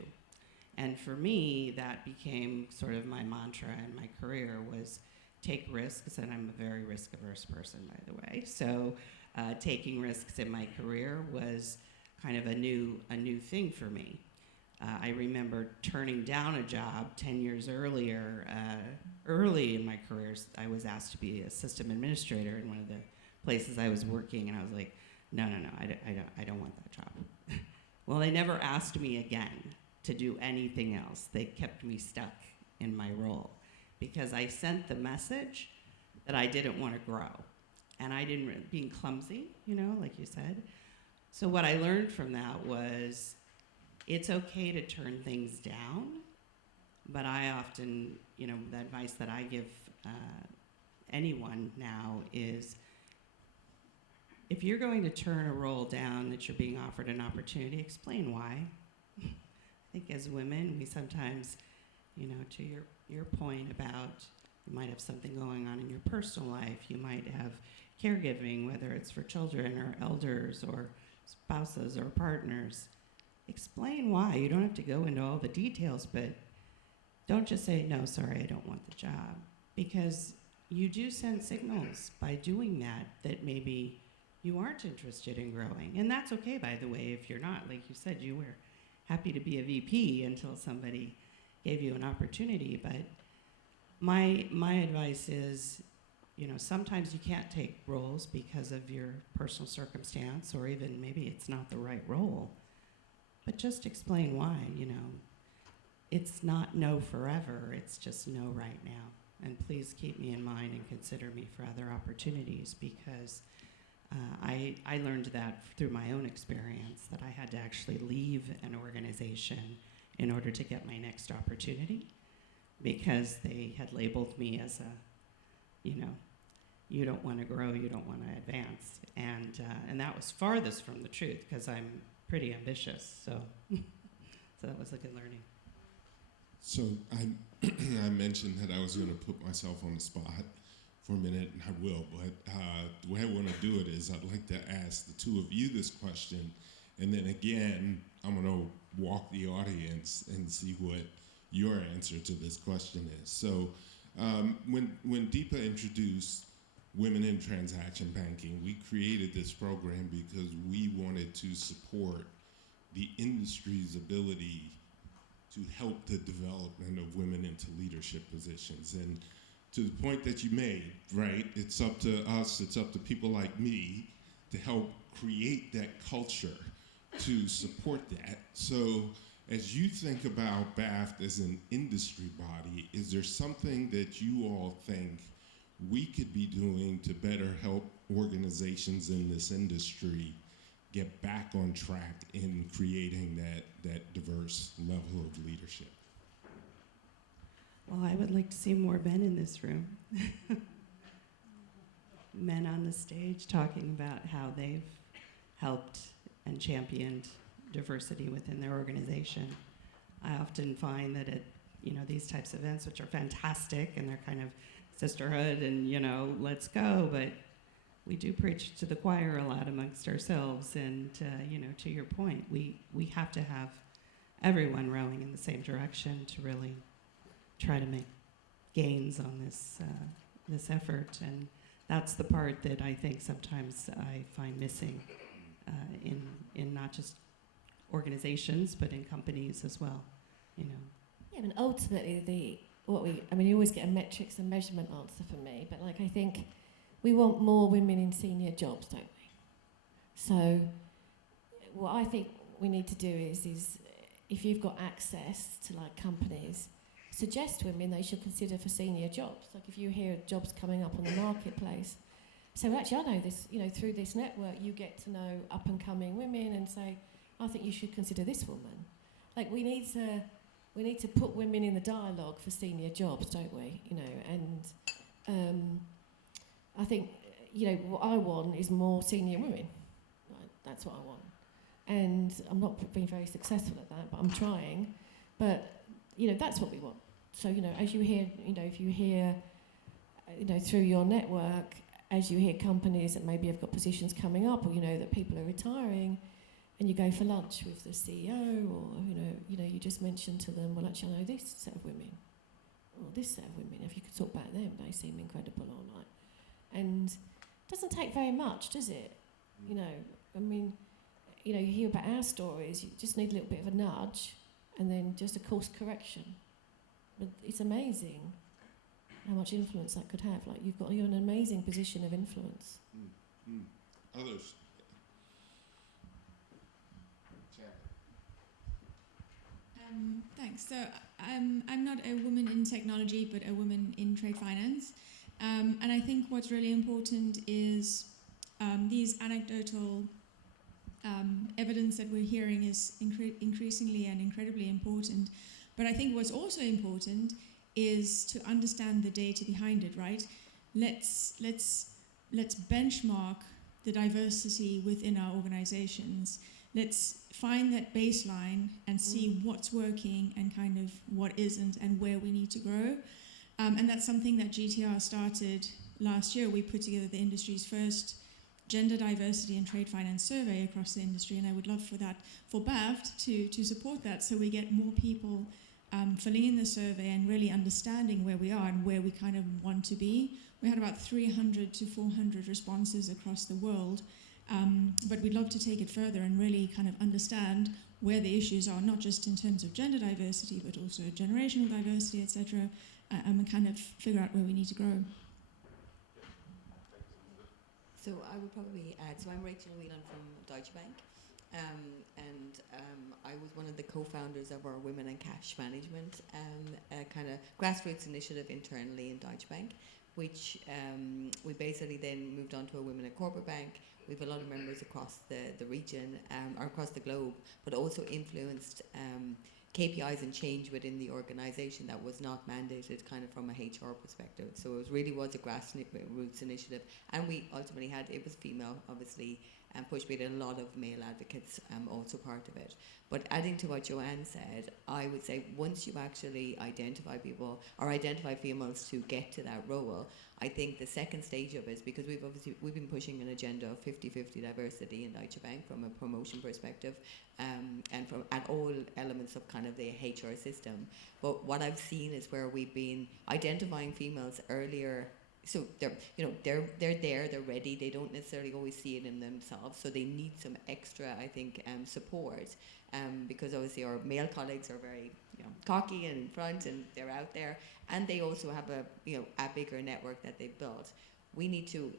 And for me, that became sort of my mantra in my career was take risks, and I'm a very risk-averse person, by the way. So taking risks in my career was kind of a new thing for me. I remember turning down a job 10 years earlier. Early in my career, I was asked to be a system administrator in one of the places I was working, and I was like, no, I don't want that job. Well, they never asked me again to do anything else. They kept me stuck in my role because I sent the message that I didn't want to grow. And I didn't, being clumsy, like you said. So what I learned from that was it's okay to turn things down, but I often, the advice that I give anyone now is if you're going to turn a role down that you're being offered an opportunity, explain why. I think as women, we sometimes, to your point about you might have something going on in your personal life, you might have caregiving, whether it's for children or elders or spouses or partners. Explain why. You don't have to go into all the details, but don't just say, no, sorry, I don't want the job. Because you do send signals by doing that maybe you aren't interested in growing. And that's okay, by the way, if you're not. Like you said, you were happy to be a VP until somebody gave you an opportunity. But my advice is, sometimes you can't take roles because of your personal circumstance, or even maybe it's not the right role. But just explain why, It's not no forever, it's just no right now. And please keep me in mind and consider me for other opportunities, because I learned that through my own experience, that I had to actually leave an organization in order to get my next opportunity, because they had labeled me as you don't want to grow, you don't want to advance. And that was farthest from the truth, because I'm pretty ambitious, so that was a good learning. So I mentioned that I was going to put myself on the spot for a minute, and I will, but the way I want to do it is I'd like to ask the two of you this question, and then again, I'm going to walk the audience and see what your answer to this question is. So When Deepa introduced Women in Transaction Banking, we created this program because we wanted to support the industry's ability to help the development of women into leadership positions. And to the point that you made, right, it's up to us, it's up to people like me to help create that culture to support that. So as you think about BAFT as an industry body, is there something that you all think we could be doing to better help organizations in this industry get back on track in creating that diverse level of leadership? Well, I would like to see more men in this room. Men on the stage talking about how they've helped and championed diversity within their organization. I often find that at these types of events, which are fantastic and they're kind of sisterhood and let's go, but we do preach to the choir a lot amongst ourselves. And to your point, we have to have everyone rowing in the same direction to really try to make gains on this effort. And that's the part that I think sometimes I find missing in not just organizations, but in companies as well. Yeah, I mean, ultimately, you always get a metrics and measurement answer for me, but I think we want more women in senior jobs, don't we? So what I think we need to do is if you've got access to companies, suggest to women they should consider for senior jobs. If you hear jobs coming up on the marketplace, so actually I know this, through this network you get to know up and coming women and say, I think you should consider this woman. We need to put women in the dialogue for senior jobs, don't we? And I think what I want is more senior women. Right? That's what I want, and I'm not being very successful at that, but I'm trying. But that's what we want. So as you hear, if you hear, through your network, as you hear companies that maybe have got positions coming up, or that people are retiring, and you go for lunch with the CEO, or you just mention to them, well, actually, I know this set of women, or this set of women. If you could talk about them, they seem incredible, or and it doesn't take very much, does it? You hear about our stories. You just need a little bit of a nudge, and then just a course correction. But it's amazing how much influence that could have. You're in an amazing position of influence. Others. Thanks. So I'm not a woman in technology, but a woman in trade finance. And I think what's really important is these anecdotal evidence that we're hearing is increasingly and incredibly important. But I think what's also important is to understand the data behind it, right? Let's benchmark the diversity within our organizations. Let's find that baseline and see what's working and kind of what isn't and where we need to grow. And that's something that GTR started last year. We put together the industry's first gender diversity and trade finance survey across the industry, and I would love for BAFT to support that, so we get more people filling in the survey and really understanding where we are and where we kind of want to be. We had about 300 to 400 responses across the world, but we'd love to take it further and really kind of understand where the issues are, not just in terms of gender diversity, but also generational diversity, etc., and kind of figure out where we need to grow. So I would probably add, so I'm Rachel Whelan from Deutsche Bank, and I was one of the co-founders of our Women in Cash Management kind of grassroots initiative internally in Deutsche Bank, which we basically then moved on to a Women in Corporate Bank. We have a lot of members across the region, or across the globe, but also influenced KPIs and change within the organisation that was not mandated kind of from a HR perspective. So it really was a grassroots initiative, and we ultimately it was female, obviously, push. We had a lot of male advocates also part of it. But adding to what Joanne said, I would say once you actually identify people or identify females to get to that role, I think the second stage of it, because we've been pushing an agenda of 50-50 diversity in Deutsche Bank from a promotion perspective, and from at all elements of kind of the HR system. But what I've seen is where we've been identifying females earlier. So they're there, they're ready. They don't necessarily always see it in themselves, so they need some extra, I think, support. Because obviously our male colleagues are very, cocky and in front, and they're out there, and they also have a bigger network that they've built. We need to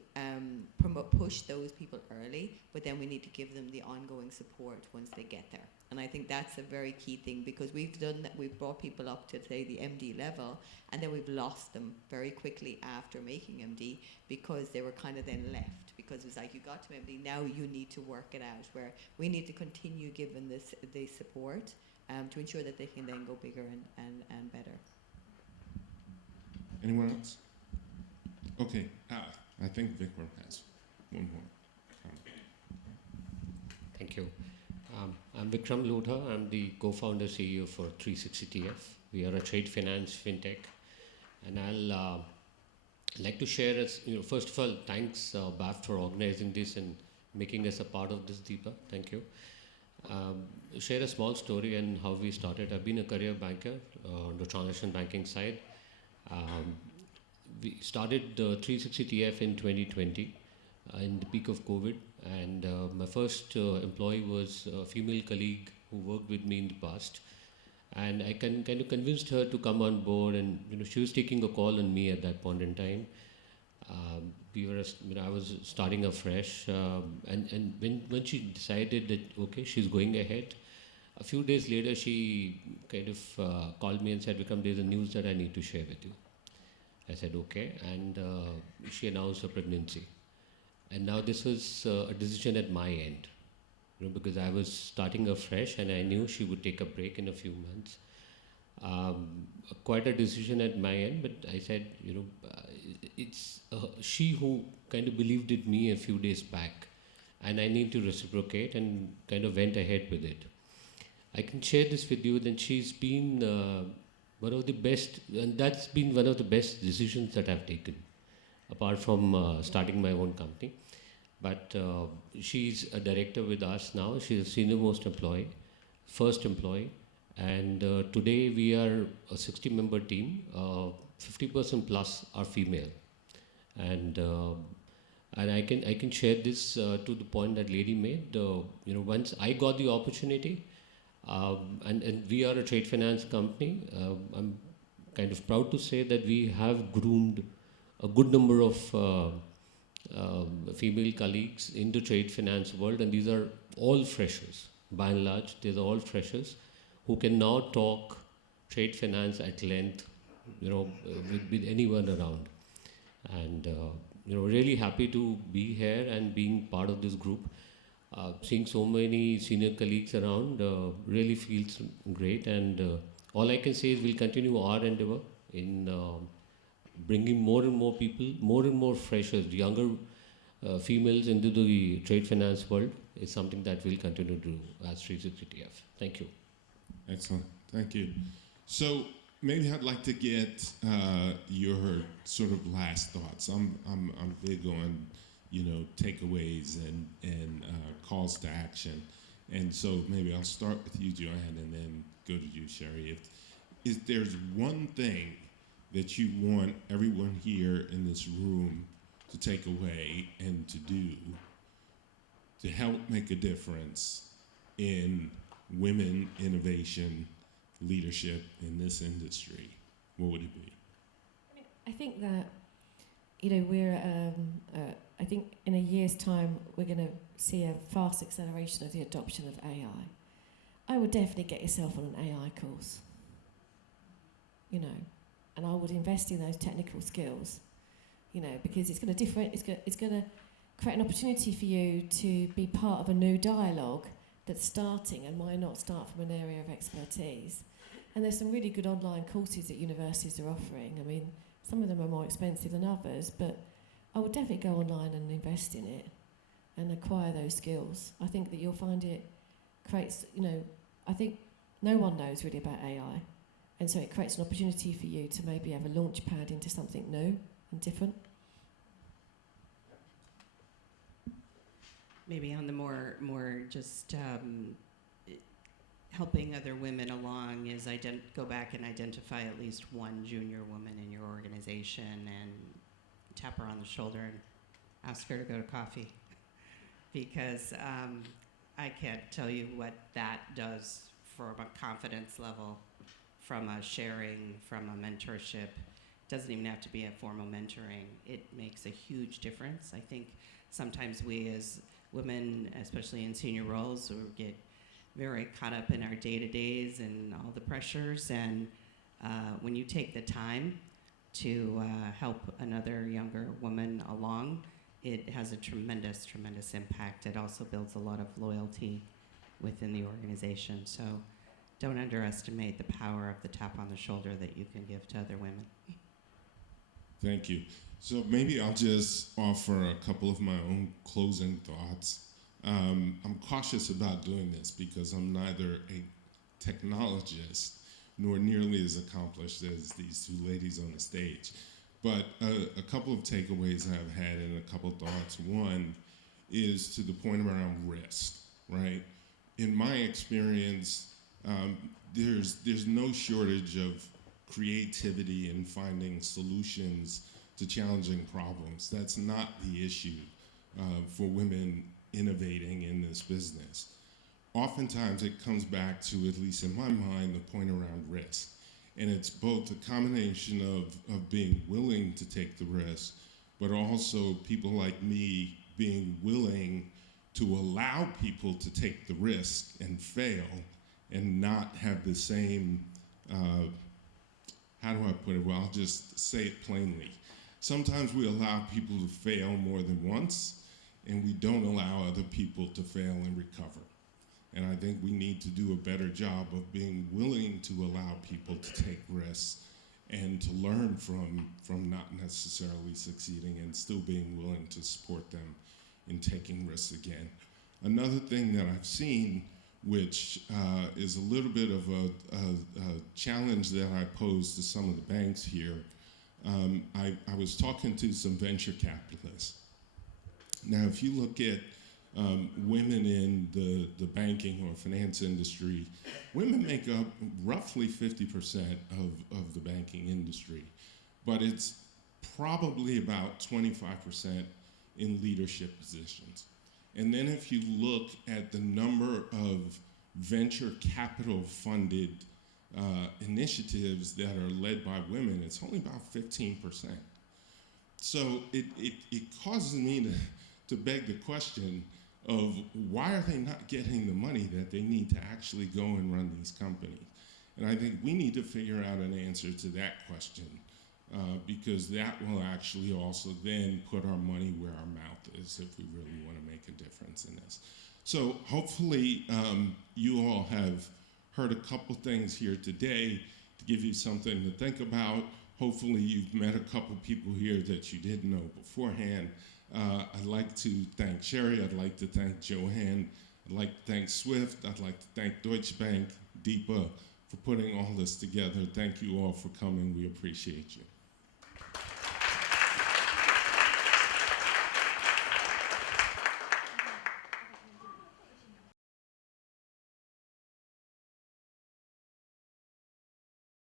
push those people early, but then we need to give them the ongoing support once they get there. And I think that's a very key thing, because we've done that. We've brought people up to, say, the MD level, and then we've lost them very quickly after making MD, because they were kind of then left, because it's like, you got to MD, now you need to work it out, where we need to continue giving the support to ensure that they can then go bigger and better. Anyone else? Okay, I think Vikram has one more comment. Thank you. I'm Vikram Lodha. I'm the co-founder CEO for 360TF. We are a trade finance fintech, and I'll like to share first of all, thanks BAFT for organizing this and making us a part of this, Deepa. Thank you. Share a small story and how we started. I've been a career banker on the transaction banking side. We started 360TF in 2020 in the peak of COVID, and my first employee was a female colleague who worked with me in the past, and I kind of convinced her to come on board, and she was taking a call on me at that point in time. I was starting afresh, and when she decided that okay, she's going ahead, a few days later she kind of called me and said, Vikram, there's a news that I need to share with you. I said okay, and she announced her pregnancy. And now this was a decision at my end, because I was starting afresh and I knew she would take a break in a few months. Quite a decision at my end, but I said, it's she who kind of believed in me a few days back, and I need to reciprocate, and kind of went ahead with it. I can share this with you that she's been one of the best, and that's been one of the best decisions that I've taken, apart from starting my own company. But she's a director with us now. She's a senior most employee, first employee, and today we are a 60-member team. 50% plus are female, and I can share this to the point that lady made. Once I got the opportunity, and we are a trade finance company, I'm kind of proud to say that we have groomed a good number of female colleagues in the trade finance world, and these are all freshers. By and large, these are all freshers who can now talk trade finance at length, with anyone around. And really happy to be here and being part of this group. Seeing so many senior colleagues around really feels great, and all I can say is we'll continue our endeavor in bringing more and more people, more and more freshers, younger females into the trade finance world is something that we'll continue to do as 360TF. Thank you. Excellent. Thank you. So maybe I'd like to get your sort of last thoughts. I'm big on takeaways and calls to action, and so maybe I'll start with you, Joanne, and then go to you, Sherry. If there's one thing that you want everyone here in this room to take away and to do to help make a difference in women innovation leadership in this industry, what would it be? I think that I think in a year's time we're going to see a fast acceleration of the adoption of AI. I would definitely get yourself on an AI course, and I would invest in those technical skills, because it's going to create an opportunity for you to be part of a new dialogue that's starting and might not start from an area of expertise. And there's some really good online courses that universities are offering. I mean, some of them are more expensive than others, but I would definitely go online and invest in it and acquire those skills. I think that you'll find it creates, I think no one knows really about AI, and so it creates an opportunity for you to maybe have a launch pad into something new and different. Maybe on the more just helping other women along is go back and identify at least one junior woman in your organization and tap her on the shoulder and ask her to go to coffee. Because I can't tell you what that does from a confidence level, from a sharing, from a mentorship. It doesn't even have to be a formal mentoring. It makes a huge difference. I think sometimes we as women, especially in senior roles, we get very caught up in our day-to-days and all the pressures, and when you take the time to help another younger woman along, it has a tremendous, tremendous impact. It also builds a lot of loyalty within the organization. So don't underestimate the power of the tap on the shoulder that you can give to other women. Thank you. So maybe I'll just offer a couple of my own closing thoughts. I'm cautious about doing this because I'm neither a technologist nor nearly as accomplished as these two ladies on the stage. But a couple of takeaways I've had and a couple thoughts. One is to the point around risk, right? In my experience, there's no shortage of creativity in finding solutions to challenging problems. That's not the issue for women innovating in this business. Oftentimes it comes back to, at least in my mind, the point around risk. And it's both a combination of being willing to take the risk, but also people like me being willing to allow people to take the risk and fail and not have the same, how do I put it? Well, I'll just say it plainly. Sometimes we allow people to fail more than once, and we don't allow other people to fail and recover. And I think we need to do a better job of being willing to allow people to take risks and to learn from not necessarily succeeding and still being willing to support them in taking risks again. Another thing that I've seen, which is a little bit of a challenge that I pose to some of the banks here, I was talking to some venture capitalists. Now, if you look at women in the banking or finance industry, women make up roughly 50% of the banking industry, but it's probably about 25% in leadership positions. And then if you look at the number of venture capital funded initiatives that are led by women, it's only about 15%. So it causes me to beg the question of why are they not getting the money that they need to actually go and run these companies? And I think we need to figure out an answer to that question because that will actually also then put our money where our mouth is if we really want to make a difference in this. So hopefully you all have heard a couple things here today to give you something to think about. Hopefully you've met a couple people here that you didn't know beforehand. I'd like to thank Sherry, I'd like to thank Joanne, I'd like to thank Swift, I'd like to thank Deutsche Bank, Deepa, for putting all this together. Thank you all for coming, we appreciate you.